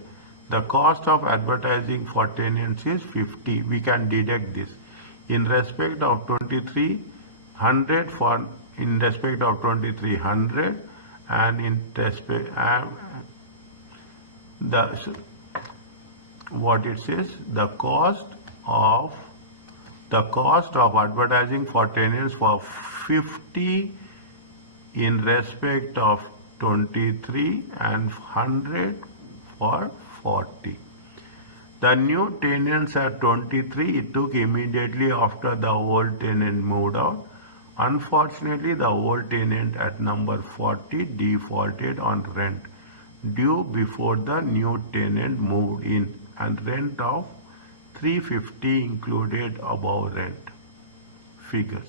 The cost of advertising for tenancy is 50. We can deduct this. In respect of 2300 in respect of 2300 and in respect what it says, the cost of advertising for tenants for 50 in respect of 23 and 100 for 40. The new tenants at 23, it took immediately after the old tenant moved out. Unfortunately, the old tenant at number 40 defaulted on rent due before the new tenant moved in, and rent of 350 included above rent figures.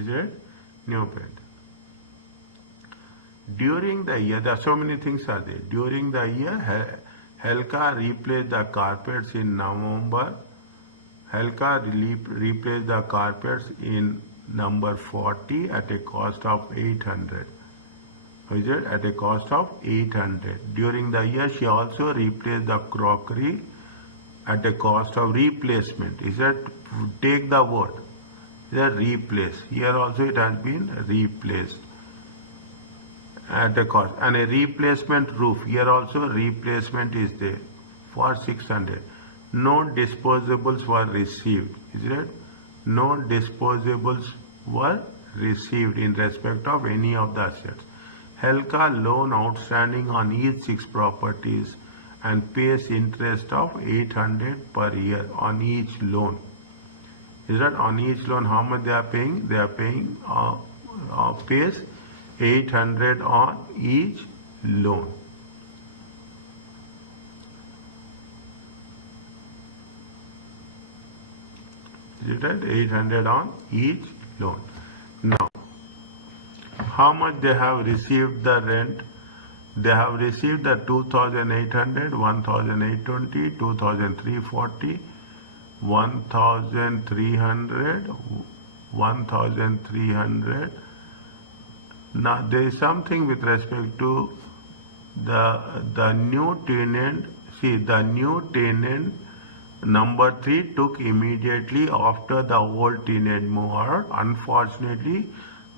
Is it? New paint. During the year, there are so many things are there. During the year, Helka replaced the carpets in November. Helka replaced the carpets in number 40 at a cost of 800. Is it? At a cost of 800. During the year, she also replaced the crockery at a cost of replacement. Is it? Take the word. Is it? Replace. Here also it has been replaced at a cost. And a replacement roof. Here also replacement is there for 600. No disposables were received. Is it? No disposables were received in respect of any of the assets. Helka loan outstanding on each 6 properties and pays interest of 800 per year on each loan. Is that on each loan how much they are paying? They are paying pays 800 on each loan. Is it right? 800 on each loan. Now, how much they have received the rent? They have received the 2,800, 1,820, 2,340, 1,300, 1,300. Now there is something with respect to the new tenant. See, the new tenant number 3 took immediately after the old tenant moved out. Unfortunately,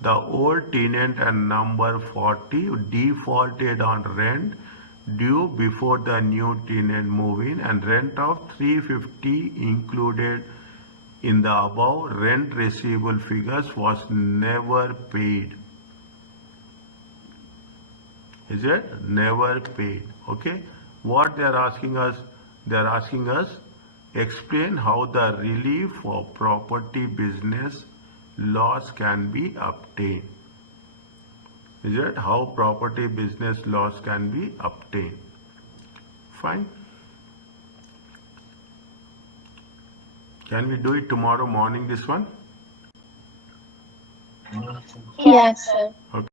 the old tenant and number 40 defaulted on rent due before the new tenant moved in, and rent of 350 included in the above rent receivable figures was never paid. Is it? Never paid. Okay. What they are asking us? They are asking us explain how the relief for property business loss can be obtained. Is it? How property business loss can be obtained. Fine. Can we do it tomorrow morning, this one? Yes, sir. Okay.